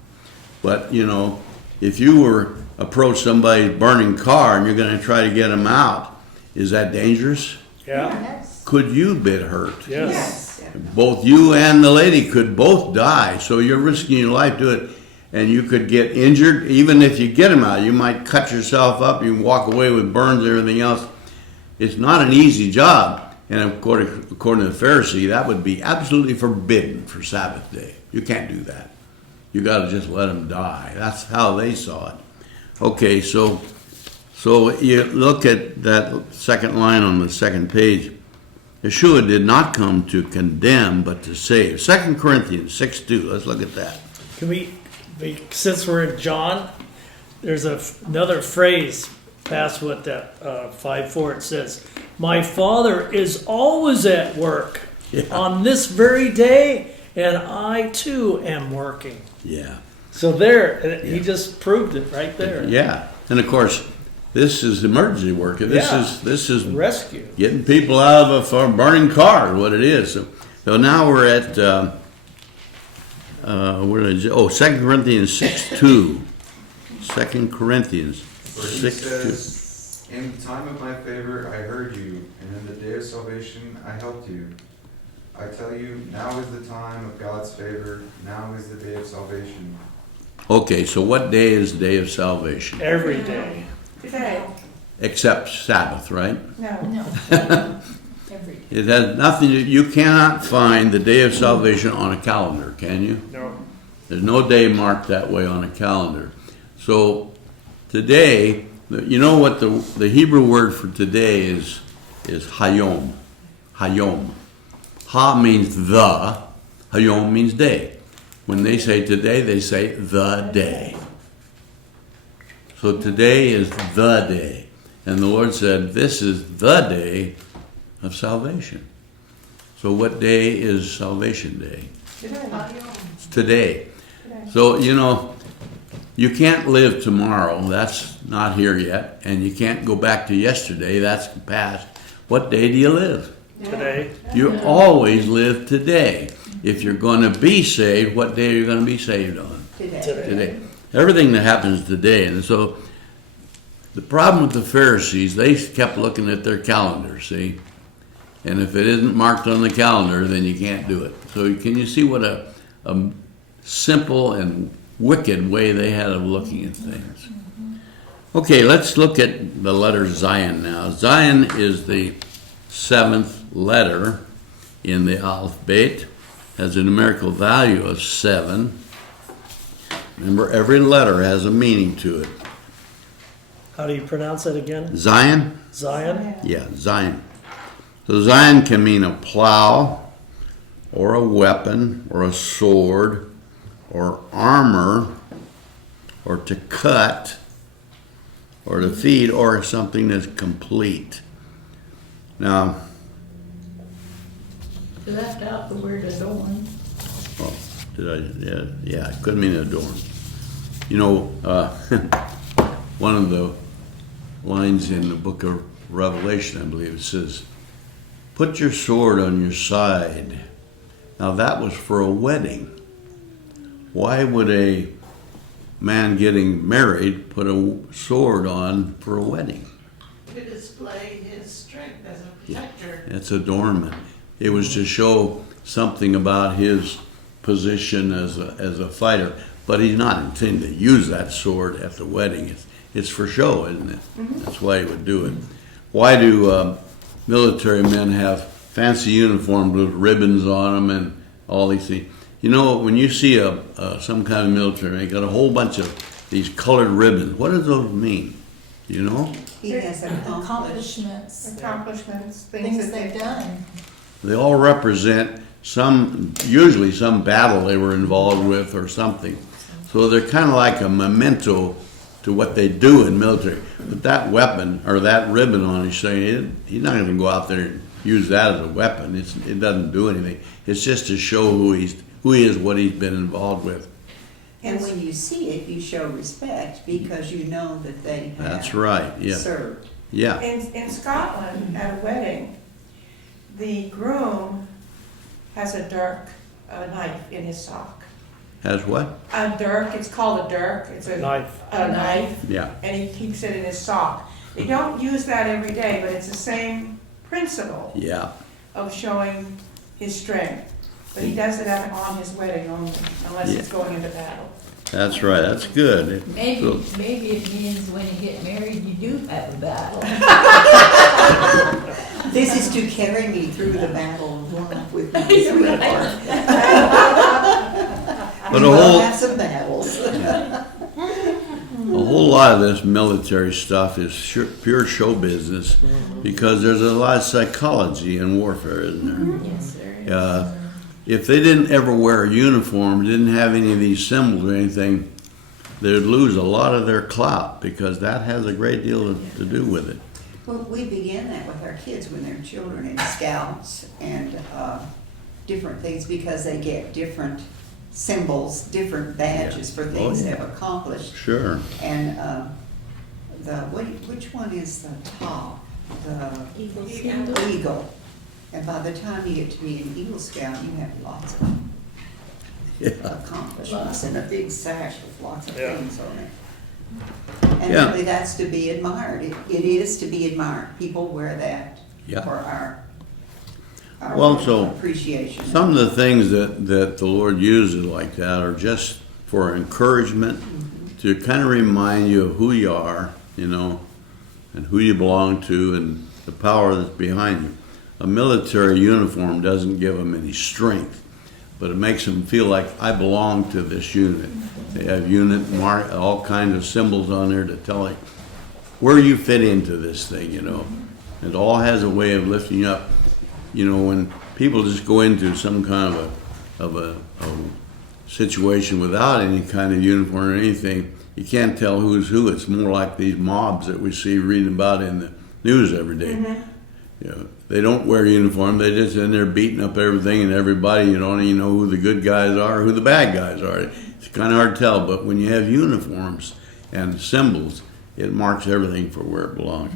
But, you know, if you were approach somebody's burning car and you're going to try to get them out, is that dangerous? Yeah. Yes. Could you be hurt? Yes. Yes. Both you and the lady could both die, so you're risking your life to it. and you could get injured. Even if you get them out, you might cut yourself up, you walk away with burns and everything else. It's not an easy job, and according to the Pharisee, that would be absolutely forbidden for Sabbath day. You can't do that. You got to just let them die. That's how they saw it. Okay, so you look at that second line on the second page. Yeshua did not come to condemn, but to save. 2 Corinthians 6:2. Let's look at that. Can we, since we're in John, there's another phrase past what that 5:4 it says. My Father is always at work on this very day, and I too am working. Yeah. So there, he just proved it right there. Yeah. And of course, this is emergency work. This is Rescue. getting people out of a burning car, what it is. So now we're at 2 Corinthians 6:2. 2 Corinthians For he 6:2. says, in the time of my favor I heard you, and in the day of salvation I helped you. I tell you, now is the time of God's favor, now is the day of salvation. Okay, so what day is the day of salvation? Every day. Today, Except Sabbath, right? no. Every day. It has nothing to, you cannot find the day of salvation on a calendar, can you? No. There's no day marked that way on a calendar. So today, you know what the Hebrew word for today is hayom. Hayom. Ha means the, hayom means day. When they say today, they say the day. So today is the day. And the Lord said, this is the day of salvation. So what day is Salvation Day? It's today. So, you know, you can't live tomorrow. That's not here yet. And you can't go back to yesterday. That's past. What day do you live? Today. You always live today. If you're going to be saved, what day are you going to be saved on? Today. Everything that happens today. And so the problem with the Pharisees, they kept looking at their calendar, see? And if it isn't marked on the calendar, then you can't do it. So can you see what a simple and wicked way they had of looking at things? Okay, let's look at the letter Zayin now. Zayin is the 7th letter in the alphabet, has a numerical value of 7. Remember, every letter has a meaning to it. How do you pronounce it again? Zayin? Zion? Yeah, Zayin. So Zayin can mean a plow, or a weapon, or a sword, or armor, or to cut, or to feed, or something that's complete. Now, You left out the word adorn. oh, did I? Yeah, it could mean adorn. You know, one of the lines in the book of Revelation, I believe, it says, put your sword on your side. Now that was for a wedding. Why would a man getting married put a sword on for a wedding? To display his strength as a protector. It's adornment. It was to show something about his position as a fighter. But he's not intending to use that sword at the wedding. It's for show, isn't it? That's why he would do it. Why do military men have fancy uniforms with ribbons on them and all these things? You know, when you see some kind of military, they got a whole bunch of these colored ribbons. What does those mean? Do you know? He has accomplished. Accomplishments, things things that they've done. They all represent usually some battle they were involved with or something. So they're kind of like a memento to what they do in military. But that weapon or that ribbon on his thing, he's not going to go out there and use that as a weapon. It doesn't do anything. It's just to show who he is, what he's been involved with. And when you see it, you show respect because you know that they have That's right. Yeah. served. Yeah. In Scotland, at a wedding, the groom has a dirk, a knife in his sock. Has what? A dirk, it's called a dirk, it's a Knife. knife, Yeah. and he keeps it in his sock. They don't use that every day, but it's the same principle Yeah. of showing his strength. But he does it on his wedding only, unless it's going into battle. That's right, that's good. Maybe, So- maybe it means when you get married, you do have a battle. This is to carry me through the battle of life with my sweetheart. But We a will whole, have some battles. a whole lot of this military stuff is pure show business because there's a lot of psychology in warfare, isn't there? Yes, there is. If they didn't ever wear a uniform, didn't have any of these symbols or anything, they'd lose a lot of their clout because that has a great deal to do with it. Well, we began that with our kids when they're children in scouts and different things because they get different symbols, different badges for things they've accomplished. Sure. And which one is the top? The Eagle Eagle. And by the time you get to be an Eagle Scout, you have lots of accomplishments and a big sash with lots of Yeah. things on it. And Yeah. really, that's to be admired. It is to be admired. People wear that Yeah. for our Well, so appreciation. some of the things that the Lord uses like that are just for encouragement, to kind of remind you of who you are, and who you belong to and the power that's behind you. A military uniform doesn't give them any strength, but it makes them feel like I belong to this unit. They have unit mark, all kinds of symbols on there to tell you where you fit into this thing, It all has a way of lifting you up. When people just go into some kind of a situation without any kind of uniform or anything, you can't tell who's who. It's more like these mobs that we see reading about in the news every day. They don't wear uniform. They just in there beating up everything and everybody. You don't even know who the good guys are, or who the bad guys are. It's kind of hard to tell. But when you have uniforms and symbols, it marks everything for where it belongs.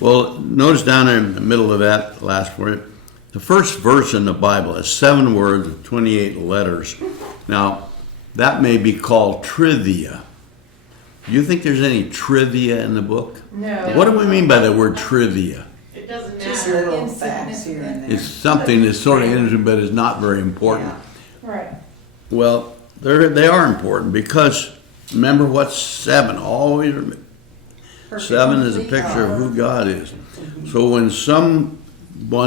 Well, notice down there in the middle of that last word, the first verse in the Bible has 7 words with 28 letters. Now, that may be called trivia. Do you think there's any trivia in the book? No. What do we mean by the word trivia? It doesn't Just matter. little facts here and there. It's something that's sort of interesting, but it's not very important. Right. Well, they are important because remember what's 7? Always remember. 7 is a picture of who God is. So when someone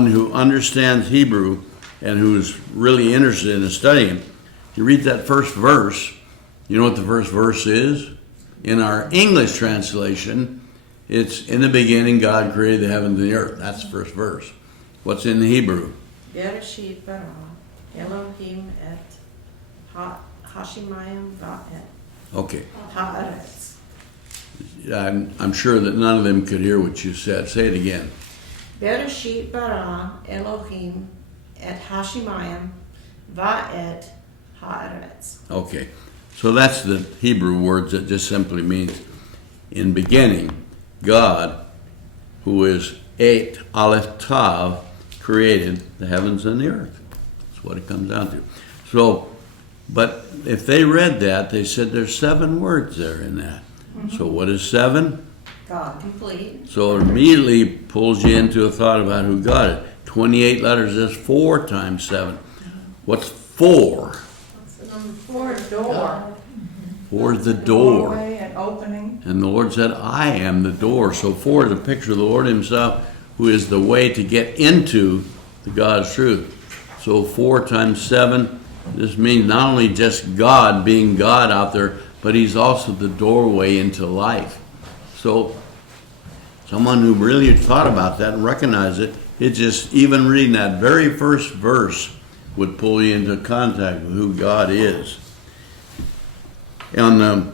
who understands Hebrew and who's really interested in studying, you read that first verse, you know what the first verse is? In our English translation, it's in the beginning God created the heavens and the earth. That's the first verse. What's in the Hebrew? Bereshit bara Elohim et Hashemayim va'et Okay. haaretz. I'm sure that none of them could hear what you said. Say it again. Bereshit bara Elohim et Hashemayim va'et haaretz. Okay. So that's the Hebrew words that just simply means in beginning, God, who is Et Aleph Tav, created the heavens and the earth. That's what it comes down to. So, but if they read that, they said there's 7 words there in that. So what is 7? God. Complete. So it immediately pulls you into a thought about who God is. 28 letters is 4 times 7. What's 4? Number 4 is door. 4 is the door. Doorway and opening. And the Lord said, I am the door. So 4 is a picture of the Lord himself, who is the way to get into the God's truth. So 4 times 7, this means not only just God being God out there, but he's also the doorway into life. So someone who really thought about that and recognized it, it just, even reading that very first verse would pull you into contact with who God is. And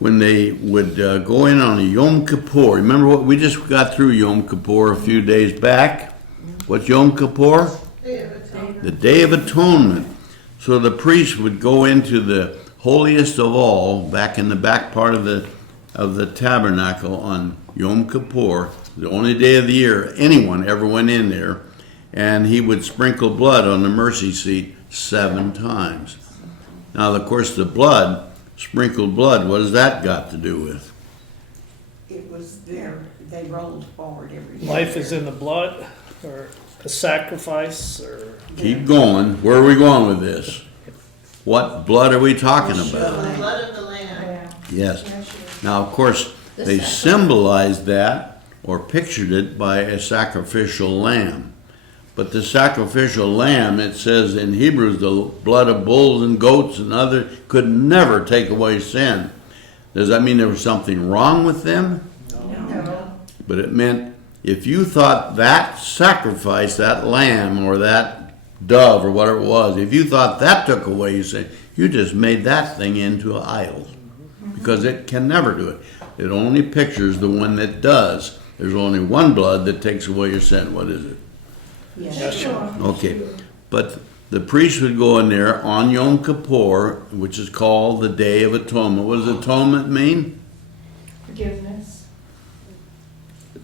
when they would go in on a Yom Kippur, remember what we just got through Yom Kippur a few days back? What's Yom Kippur? The Day of Atonement. So the priest would go into the holiest of all, back in the back part of the tabernacle on Yom Kippur, the only day of the year anyone ever went in there, and he would sprinkle blood on the mercy seat 7 times. Now, of course, the blood, sprinkled blood, what has that got to do with? It was there, they rolled forward every day. Life is in the blood, or a sacrifice, or Keep going. Where are we going with this? What blood are we talking The about? blood of the Lamb. Yes. Yes, yes. Now, of course, The they sacrifice. symbolized that or pictured it by a sacrificial lamb. But the sacrificial lamb, it says in Hebrews, the blood of bulls and goats and other could never take away sin. Does that mean there was something wrong with them? No. But it meant if you thought that sacrifice, that lamb or that dove or whatever it was, if you thought that took away your sin, you just made that thing into an idol. Because it can never do it. It only pictures the one that does. There's only one blood that takes away your sin. What is it? Sure. Okay. But the priest would go in there on Yom Kippur, which is called the Day of Atonement. What does atonement mean? Forgiveness.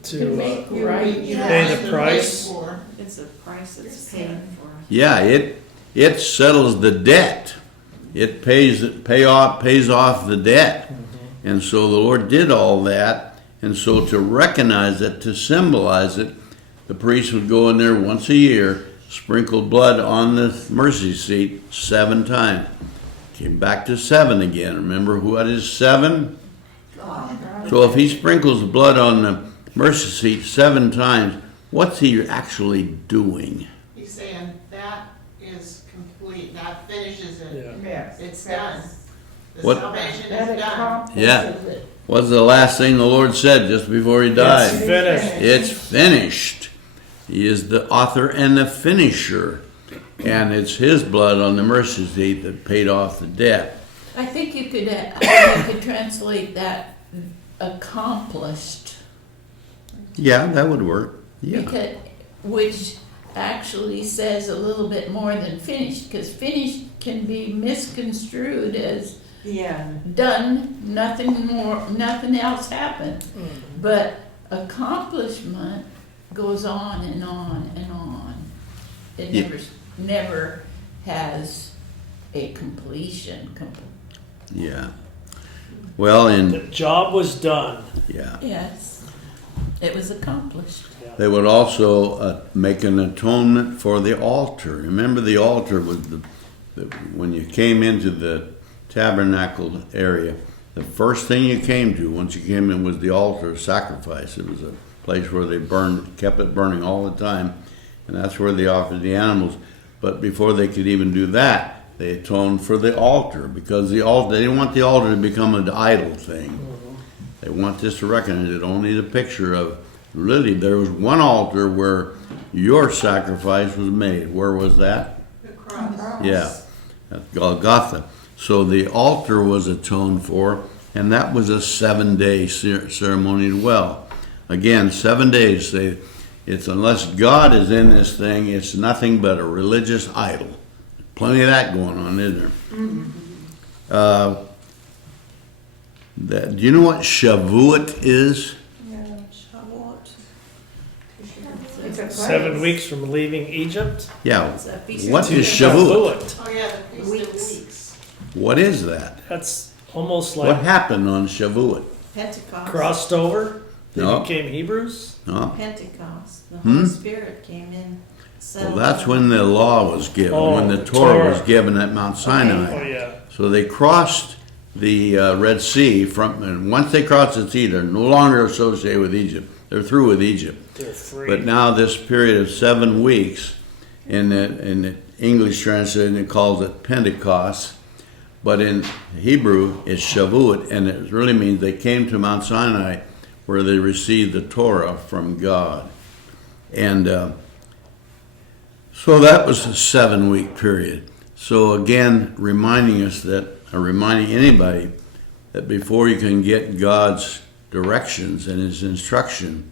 To make You- right. you Pay have the to price. pay for. It's a price that's paid for. Yeah, it settles the debt. It pays off the debt. And so the Lord did all that. And so to recognize it, to symbolize it, the priest would go in there once a year, sprinkle blood on the mercy seat 7 times. Came back to 7 again. Remember what is 7? So if he sprinkles blood on the mercy seat 7 times, what's he actually doing? He's saying that is complete, that finishes it. Yeah. Yes. It's done. The What- salvation That is done. accomplishes Yeah. it. What's the last thing the Lord said just before he It's died? finished. It's finished. He is the author and the finisher. And it's his blood on the mercy seat that paid off the debt. I think you could translate that accomplished, Yeah, that would work. Yeah. because, which actually says a little bit more than finished, because finished can be misconstrued as Yeah. done, nothing more, nothing else happened. But accomplishment goes on and on and on. It Yeah. never has a completion. Yeah. Well, The and job was done. yeah. Yes, it was accomplished. They would also make an atonement for the altar. Remember, the altar was when you came into the tabernacle area, the first thing you came to once you came in was the altar of sacrifice. It was a place where they kept it burning all the time, and that's where they offered the animals. But before they could even do that, they atoned for the altar, because the altar, they didn't want the altar to become an idol thing. They want this to recognize it only the picture of, really, there was one altar where your sacrifice was made. Where was that? The cross. Yeah, at Golgotha. So the altar was atoned for, and that was a 7-day ceremony as well. Again, 7 days. It's unless God is in this thing, it's nothing but a religious idol. Plenty of that going on, isn't there? Do you know what Shavuot is? Yeah. It's a place. 7 weeks from leaving Egypt. Yeah. It's a feast What of is Shavuot. Shavuot? Oh, yeah, the Feast of Weeks. Weeks. What is that? That's almost What like happened on Shavuot? Pentecost. crossed over. They No. became Hebrews. No? Pentecost. The Hmm? Holy Spirit came in. Well, settled that's on- when the law was given, when Oh, the Torah was Torah. given at Mount Sinai. Oh yeah. So they crossed the Red Sea and once they crossed the sea, they're no longer associated with Egypt. They're through with Egypt. They're free. But now this period of 7 weeks, in the English translation, it calls it Pentecost, but in Hebrew it's Shavuot, and it really means they came to Mount Sinai where they received the Torah from God. And so that was a 7-week period. So again, reminding anybody that before you can get God's directions and His instruction,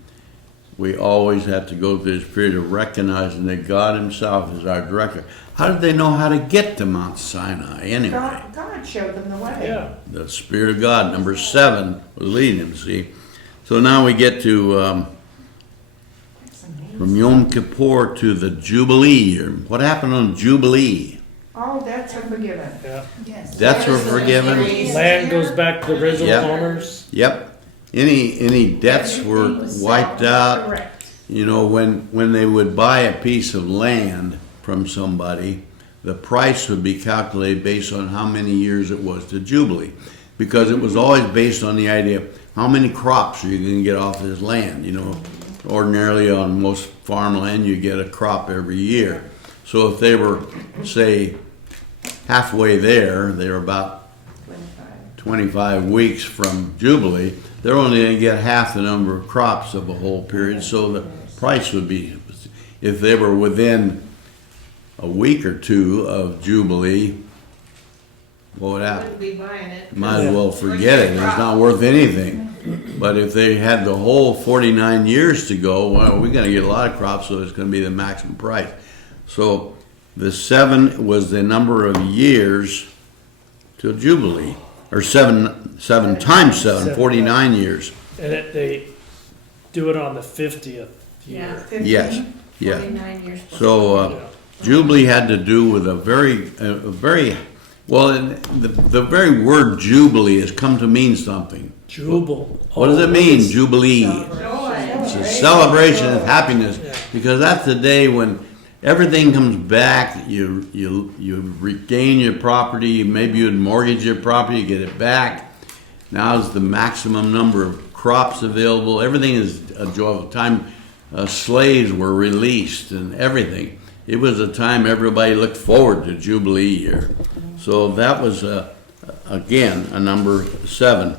we always have to go through this period of recognizing that God Himself is our director. How did they know how to get to Mount Sinai anyway? God showed them the way. yeah. The Spirit of God, number 7, was leading them, see? So now we get to from Yom Kippur to the Jubilee. What happened on Jubilee? All debts are forgiven. Yeah. Yes. Debts were forgiven. Land goes back to the original Yep. owners. Yep. Any debts were Everything was wiped settled out. correct. You know, when they would buy a piece of land from somebody, the price would be calculated based on how many years it was to Jubilee. because it was always based on the idea, how many crops are you going to get off this land? You know, ordinarily on most farmland, you get a crop every year. So if they were, say, halfway there, they were about 25 weeks from Jubilee, they're only going to get half the number of crops of a whole period, so the price would be, if they were within a week or two of Jubilee, what would happen? Wouldn't be buying it. Might as well forget it, it's not worth anything. But if they had the whole 49 years to go, well, we're gonna get a lot of crops, so it's gonna be the maximum price. So the 7 was the number of years till Jubilee, or 7 times 7, 49 years. And they do it on the 50th year. Yes, yeah. 49 years. So Yeah. Jubilee had to do with a very, well, the very word Jubilee has come to mean something. Jubal. What does it mean, Jubilee? Joy. It's a celebration of happiness, because that's the day when everything comes back. You regain your property. Maybe you'd mortgage your property, you get it back. Now is the maximum number of crops available. Everything is a joyful time. Slaves were released and everything. It was a time everybody looked forward to, Jubilee year. So that was again a number 7.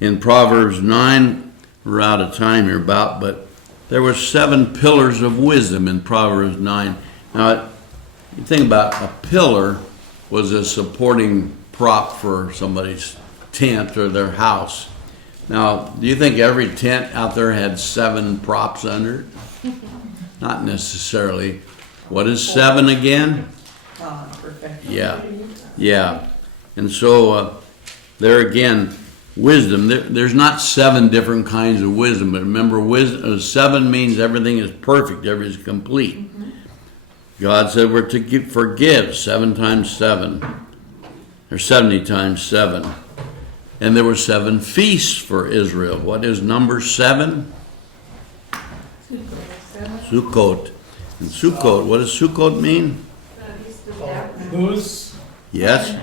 In Proverbs 9, we're out of time here but there were 7 pillars of wisdom in Proverbs 9. Now, you think about a pillar was a supporting prop for somebody's tent or their house. Now, do you think every tent out there had 7 props under it? Not necessarily. What is 7 again? Yeah. And so there again, wisdom. There's not 7 different kinds of wisdom, but remember, wisdom 7 means everything is perfect, everything is complete. God said we're to forgive 7 times 7, or 70 times 7. And there were 7 feasts for Israel. What is number 7? Sukkot. And Sukkot, what does Sukkot mean? Who's? Yes.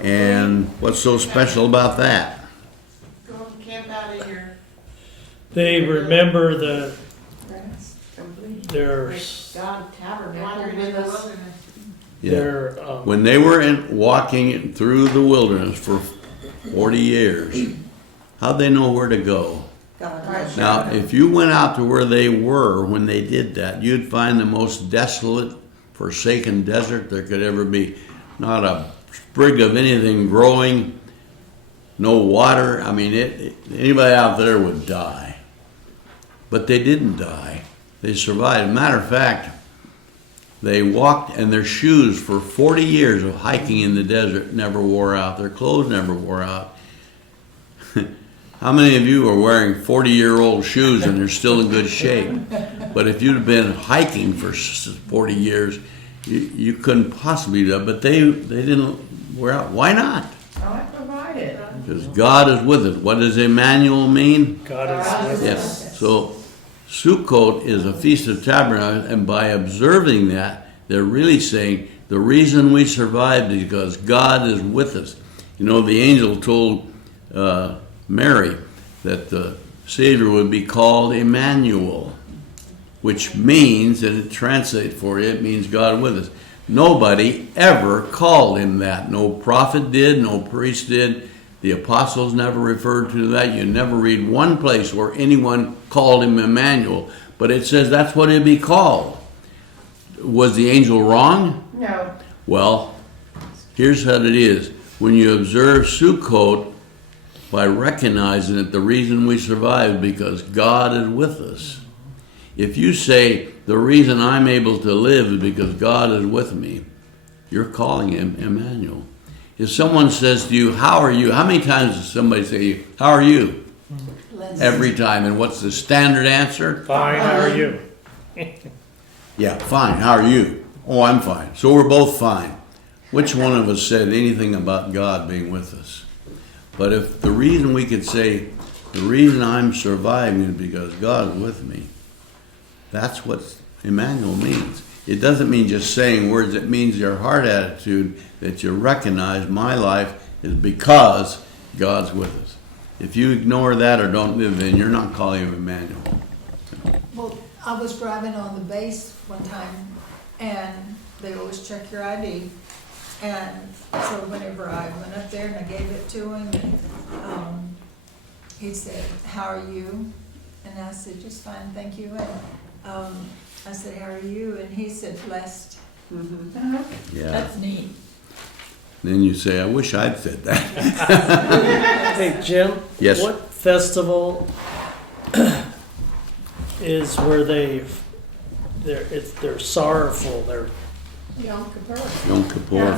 And what's so special about that? Go and camp out in your, They remember God wandering in the wilderness. their When they were walking through the wilderness for 40 years, how'd they know where to go? Now, if you went out to where they were when they did that, you'd find the most desolate, forsaken desert there could ever be. Not a sprig of anything growing, no water. I mean, anybody out there would die. But they didn't die. They survived. Matter of fact, they walked, and their shoes for 40 years of hiking in the desert never wore out. Their clothes never wore out. How many of you are wearing 40-year-old shoes and they're still in good shape? But if you'd have been hiking for 40 years, you couldn't possibly do that. But they didn't wear out. Why not? I provided. Because God is with us. What does Emmanuel mean? God is with us. Yes. So Sukkot is a Feast of Tabernacles, and by observing that, they're really saying the reason we survived is because God is with us. You know, the angel told Mary that the Savior would be called Emmanuel, which means, and it translates for you, it means God with us. Nobody ever called him that. No prophet did, no priest did. The apostles never referred to that. You never read one place where anyone called him Emmanuel, but it says that's what he'd be called. Was the angel wrong? No. Well, here's what it is. When you observe Sukkot, by recognizing that the reason we survive is because God is with us. If you say, the reason I'm able to live is because God is with me, you're calling him Emmanuel. If someone says to you, how are you? How many times does somebody say to you, how are you? Every time. And what's the standard answer? Fine, how are you? Yeah, fine. How are you? Oh, I'm fine. So we're both fine. Which one of us said anything about God being with us? But if the reason we could say, the reason I'm surviving is because God is with me, that's what Emmanuel means. It doesn't mean just saying words. It means your heart attitude that you recognize my life is because God's with us. If you ignore that or don't live in, you're not calling him Emmanuel. Well, I was driving on the base one time, and they always check your ID. And so whenever I went up there and I gave it to him, and, he said, "How are you?" And I said, "Just fine, thank you." And, I said, "How are you?" And he said, "Blessed." Yeah. That's neat. Then you say, I wish I'd said that. Hey, Jim? Yes. What festival is where they're sorrowful, they're, Yom Kippur. Yom Kippur.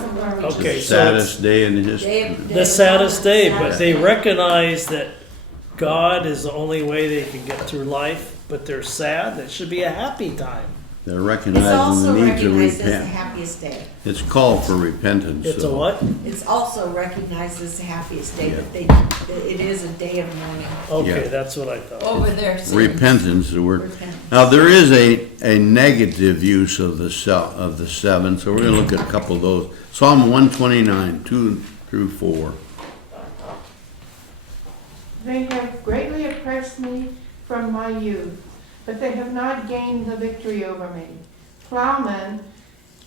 okay, The so saddest it's day in history. Day of the saddest day, but Saddest they day. recognize that God is the only way they can get through life, but they're sad, that should be a happy time. They're It's recognizing also the need to recognized as the repent. happiest day. It's called for repentance. It's a so- what? It's also recognized as the happiest day, Yeah. that it is a day of mourning. Okay, Yeah. that's what I thought. Over there. sins. Repentance, the word. Repentance. Now, there is a negative use of the seven, so we're going to look at a couple of those. Psalm 129, 2 through 4. They have greatly oppressed me from my youth, but they have not gained the victory over me. Plowmen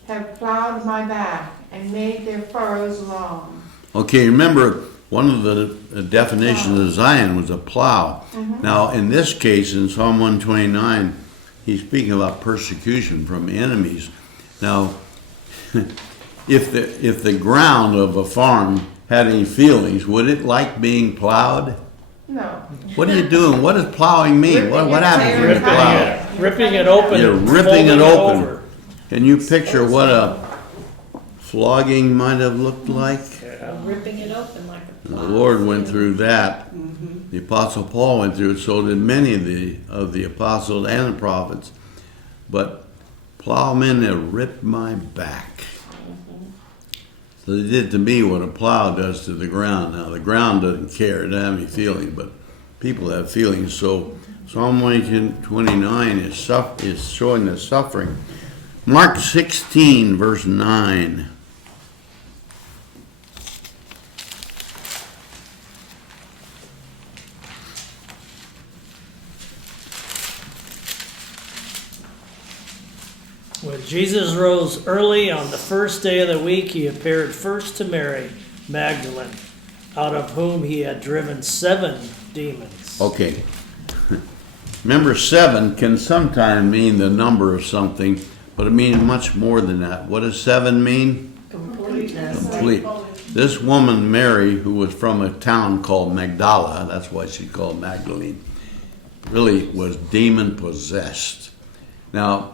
have plowed my back and made their furrows long. Okay, remember, one of the definitions of Zayin was a plow. Now, in this case, in Psalm 129, he's speaking about persecution from enemies. Now, if the ground of a farm had any feelings, would it like being plowed? No. What are you doing? What does plowing mean? What happens when you plow? Ripping it open. You're and ripping it folding open. over. Can you picture what a flogging might have looked like? Yeah. Ripping it open like a The plow. Lord went through that. The Apostle Paul went through it, so did many of the apostles and the prophets. But plowmen have ripped my back. So they did to me what a plow does to the ground. Now, the ground doesn't care, it doesn't have any feeling, but people have feelings. So Psalm 129 is showing the suffering. Mark 16, verse 9. When Jesus rose early on the first day of the week, he appeared first to Mary Magdalene, out of whom he had driven 7 demons. Okay. Remember, 7 can sometimes mean the number of something, but it means much more than that. What does 7 mean? Completeness. Complete. This woman, Mary, who was from a town called Magdala, that's why she's called Magdalene, really was demon possessed. Now,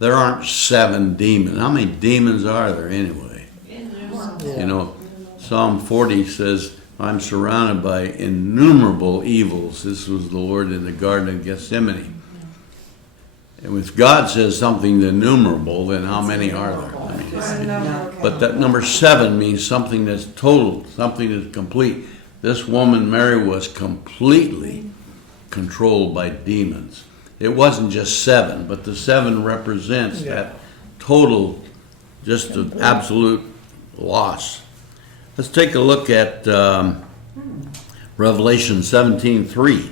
there aren't 7 demons. How many demons are there anyway? Yeah. You know, Psalm 40 says, I'm surrounded by innumerable evils. This was the Lord in the Garden of Gethsemane. And if God says something innumerable, then how many are there? I mean, but that number 7 means something that's total, something that's complete. This woman, Mary, was completely controlled by demons. It wasn't just 7, but the 7 represents that total, just an absolute loss. Let's take a look at Revelation 17:3.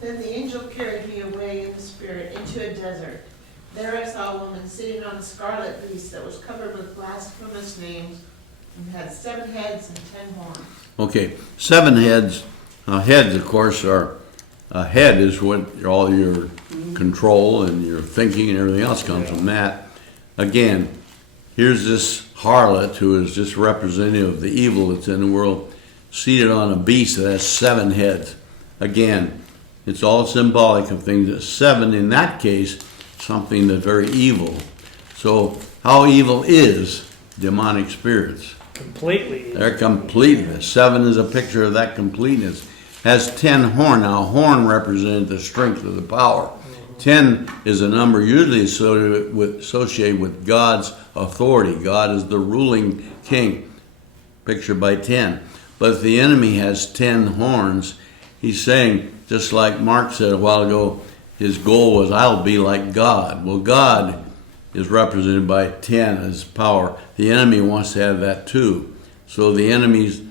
Then the angel carried me away in the spirit into a desert. There I saw a woman sitting on a scarlet beast that was covered with blasphemous names and had 7 heads and 10 horns. Okay, 7 heads. Heads, of course, are a head is what all your control and your thinking and everything else comes from that. Again, here's this harlot who is just representative of the evil that's in the world, seated on a beast that has 7 heads. Again, it's all symbolic of things. That 7, in that case, something that's very evil. So, how evil is demonic spirits? Completely. Their completeness. 7 is a picture of that completeness. Has 10 horn. Now, horn represents the strength of the power. 10 is a number usually associated with God's authority. God is the ruling king, pictured by 10. But if the enemy has 10 horns, he's saying, just like Mark said a while ago, his goal was, I'll be like God. Well, God is represented by 10 as power. The enemy wants to have that too. So the enemy's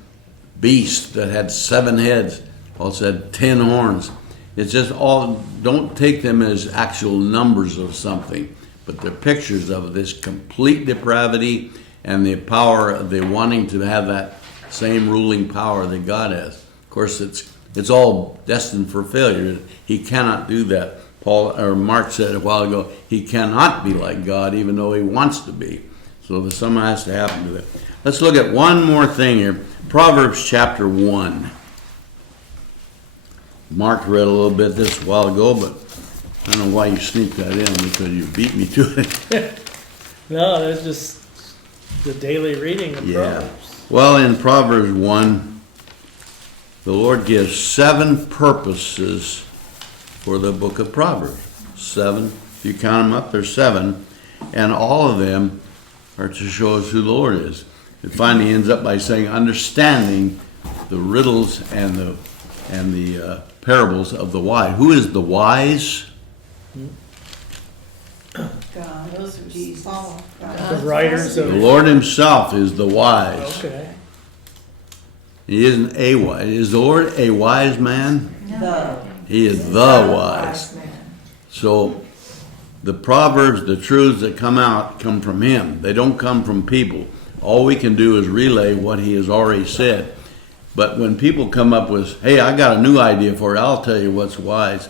beast that had 7 heads also had 10 horns. It's just all, don't take them as actual numbers of something, but they're pictures of this complete depravity and the power of the wanting to have that same ruling power that God has. Of course, it's all destined for failure. He cannot do that. Mark said a while ago, he cannot be like God, even though he wants to be. So something has to happen to that. Let's look at one more thing here. Proverbs chapter 1. Mark read a little bit this a while ago, but I don't know why you sneaked that in, because you beat me to it. No, that's just the daily reading of Proverbs. Well, in Proverbs 1, the Lord gives 7 purposes for the book of Proverbs. 7. If you count them up, there's 7. And all of them are to show us who the Lord is. It finally ends up by saying, understanding the riddles and the parables of the wise. Who is the wise? God, Those are Jesus. The writers The of... Lord himself is the wise. Okay. He isn't a wise. Is the Lord a wise man? The. He is the wise. So the Proverbs, the truths that come out, come from him. They don't come from people. All we can do is relay what he has already said. But when people come up with, hey, I got a new idea for you, I'll tell you what's wise,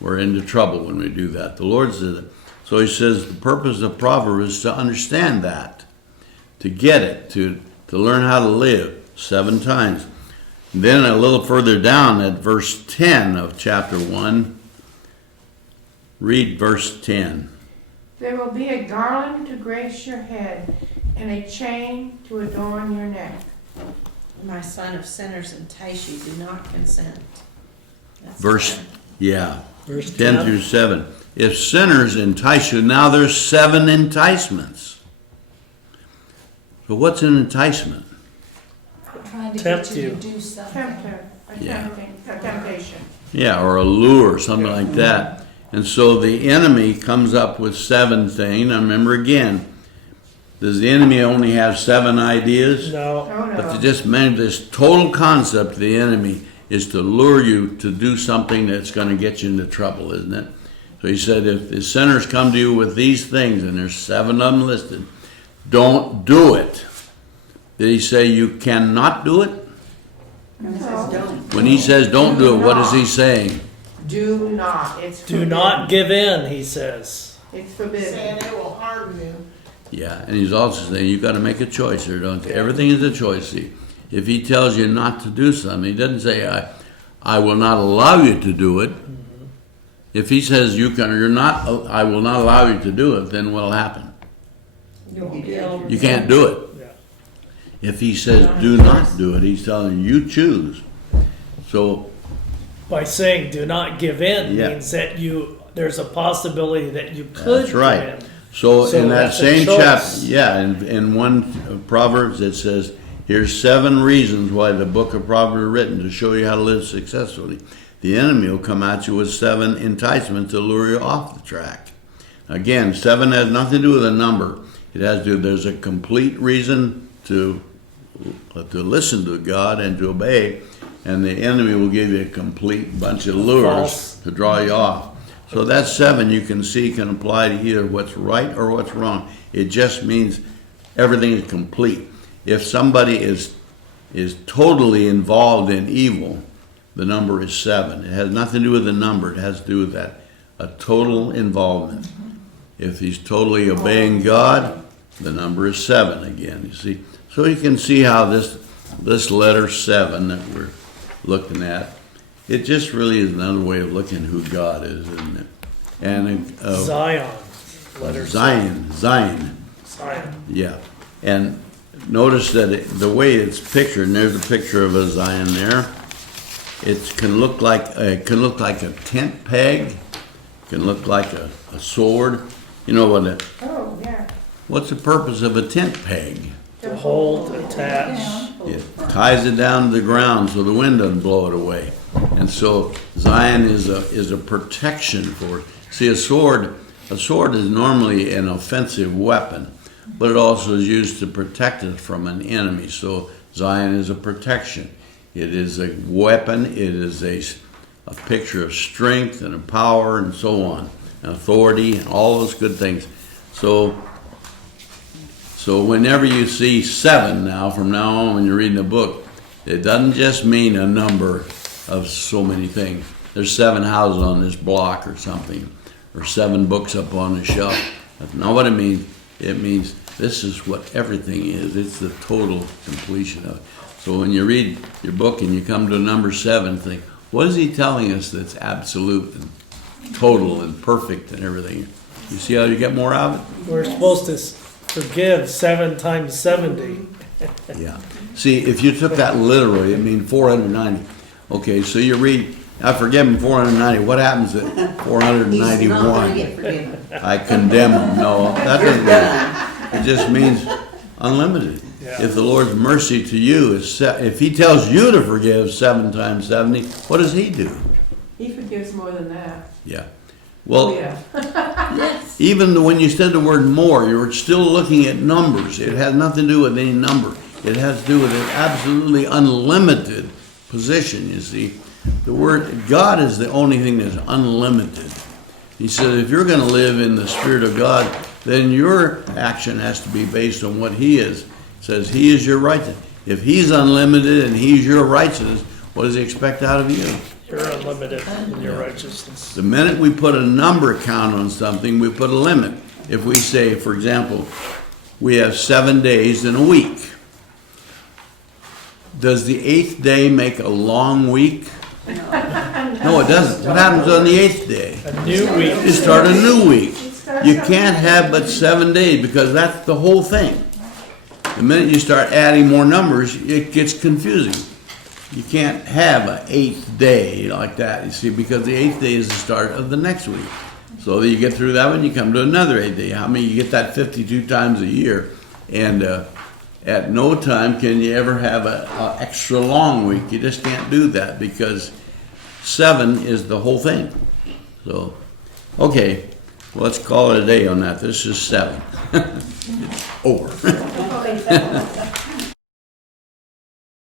we're into trouble when we do that. The Lord says it. So he says the purpose of Proverbs is to understand that, to get it, to learn how to live 7 times. And then a little further down at verse 10 of chapter 1, read verse 10. There will be a garland to grace your head, and a chain to adorn your neck. My son, if sinners entice you, do not consent. That's Verse, fine. yeah, Verse 10 through 7. If sinners entice you, now there's 7 enticements. So what's an enticement? Trying to Tempt get you to you. do something. Tempter, Yeah. a temptation. Yeah, or a lure, something like that. And so the enemy comes up with 7 things. Now remember again, does the enemy only have 7 ideas? No. Oh, But to no. just manage this total concept of the enemy is to lure you to do something that's going to get you into trouble, isn't it? So he said, if the sinners come to you with these things, and there's 7 of them listed, don't do it. Did he say you cannot do it? It says don't. When he says don't do it, what is he saying? Do not. It's Do forbidden. not give in, he says. It's saying forbidden. it will harm you. Yeah, and he's also saying you've got to make a choice here, don't you? Everything is a choice. See, if he tells you not to do something, he doesn't say I will not allow you to do it. If he says I will not allow you to do it, then what'll happen? You won't be able to You can't do it. Yeah. If he says do not do it, he's telling you choose. So By saying do not give in Yeah. means that there's a possibility that you could that's right. give in. So So in that that's a same choice. chapter, yeah, in one Proverbs it says, here's 7 reasons why the book of Proverbs is written to show you how to live successfully. The enemy will come at you with 7 enticements to lure you off the track. Again, 7 has nothing to do with a number. It has to do, there's a complete reason to listen to God and to obey, and the enemy will give you a complete bunch of lures False. to draw you off. So that 7 you can see can apply to either what's right or what's wrong. It just means everything is complete. If somebody is totally involved in evil, the number is 7. It has nothing to do with the number. It has to do with that, a total involvement. If he's totally obeying God, the number is 7 again, you see. So you can see how this letter 7 that we're looking at, it just really is another way of looking at who God is, isn't it? And Zion. Letter Zayin, Zion. yeah. And notice that the way it's pictured, and there's a picture of a Zion there. It can look like a tent peg. It can look like a sword. You know Oh, yeah. what's the purpose of a tent peg? To hold, attach. Yeah. ties it down to the ground so the wind doesn't blow it away. And so Zayin is a protection for it. See, a sword is normally an offensive weapon, but it also is used to protect us from an enemy. So Zayin is a protection. It is a weapon. It is a picture of strength and of power and so on, and authority and all those good things. So whenever you see 7 now, from now on when you're reading a book, it doesn't just mean a number of so many things. There's 7 houses on this block or something, or 7 books up on the shelf. That's not what it means. It means this is what everything is. It's the total completion of it. So when you read your book and you come to number 7, think, what is he telling us that's absolute and total and perfect and everything? You see how you get more out of it? We're supposed to forgive 7 times 70. Yeah. See, if you took that literally, it means 490. Okay, so you read, I forgive him 490. What happens at He's not gonna 491? get forgiven. I condemn him. No, that doesn't mean. It just means unlimited. Yeah. If the Lord's mercy to you is, if he tells you to forgive 7 times 70, what does he do? He forgives more than that. Yeah. Oh, Well, yeah. even when you said the word more, you're still looking at numbers. It has nothing to do with any number. It has to do with an absolutely unlimited position, you see. The word, God is the only thing that's unlimited. He said if you're going to live in the Spirit of God, then your action has to be based on what He is. It says He is your righteousness. If He's unlimited and He's your righteousness, what does He expect out of you? You're unlimited in your righteousness. The minute we put a number count on something, we put a limit. If we say, for example, we have 7 days in a week, does the 8th day make a long week? No, it doesn't. What happens on the 8th day? A new week. You start a new week. You can't have but 7 days because that's the whole thing. The minute you start adding more numbers, it gets confusing. You can't have an 8th day like that, you see, because the 8th day is the start of the next week. So that you get through that one, you come to another 8th day. How many? You get that 52 times a year, and at no time can you ever have an extra long week. You just can't do that because 7 is the whole thing. So, okay, well, let's call it a day on that. This is 7. It's over.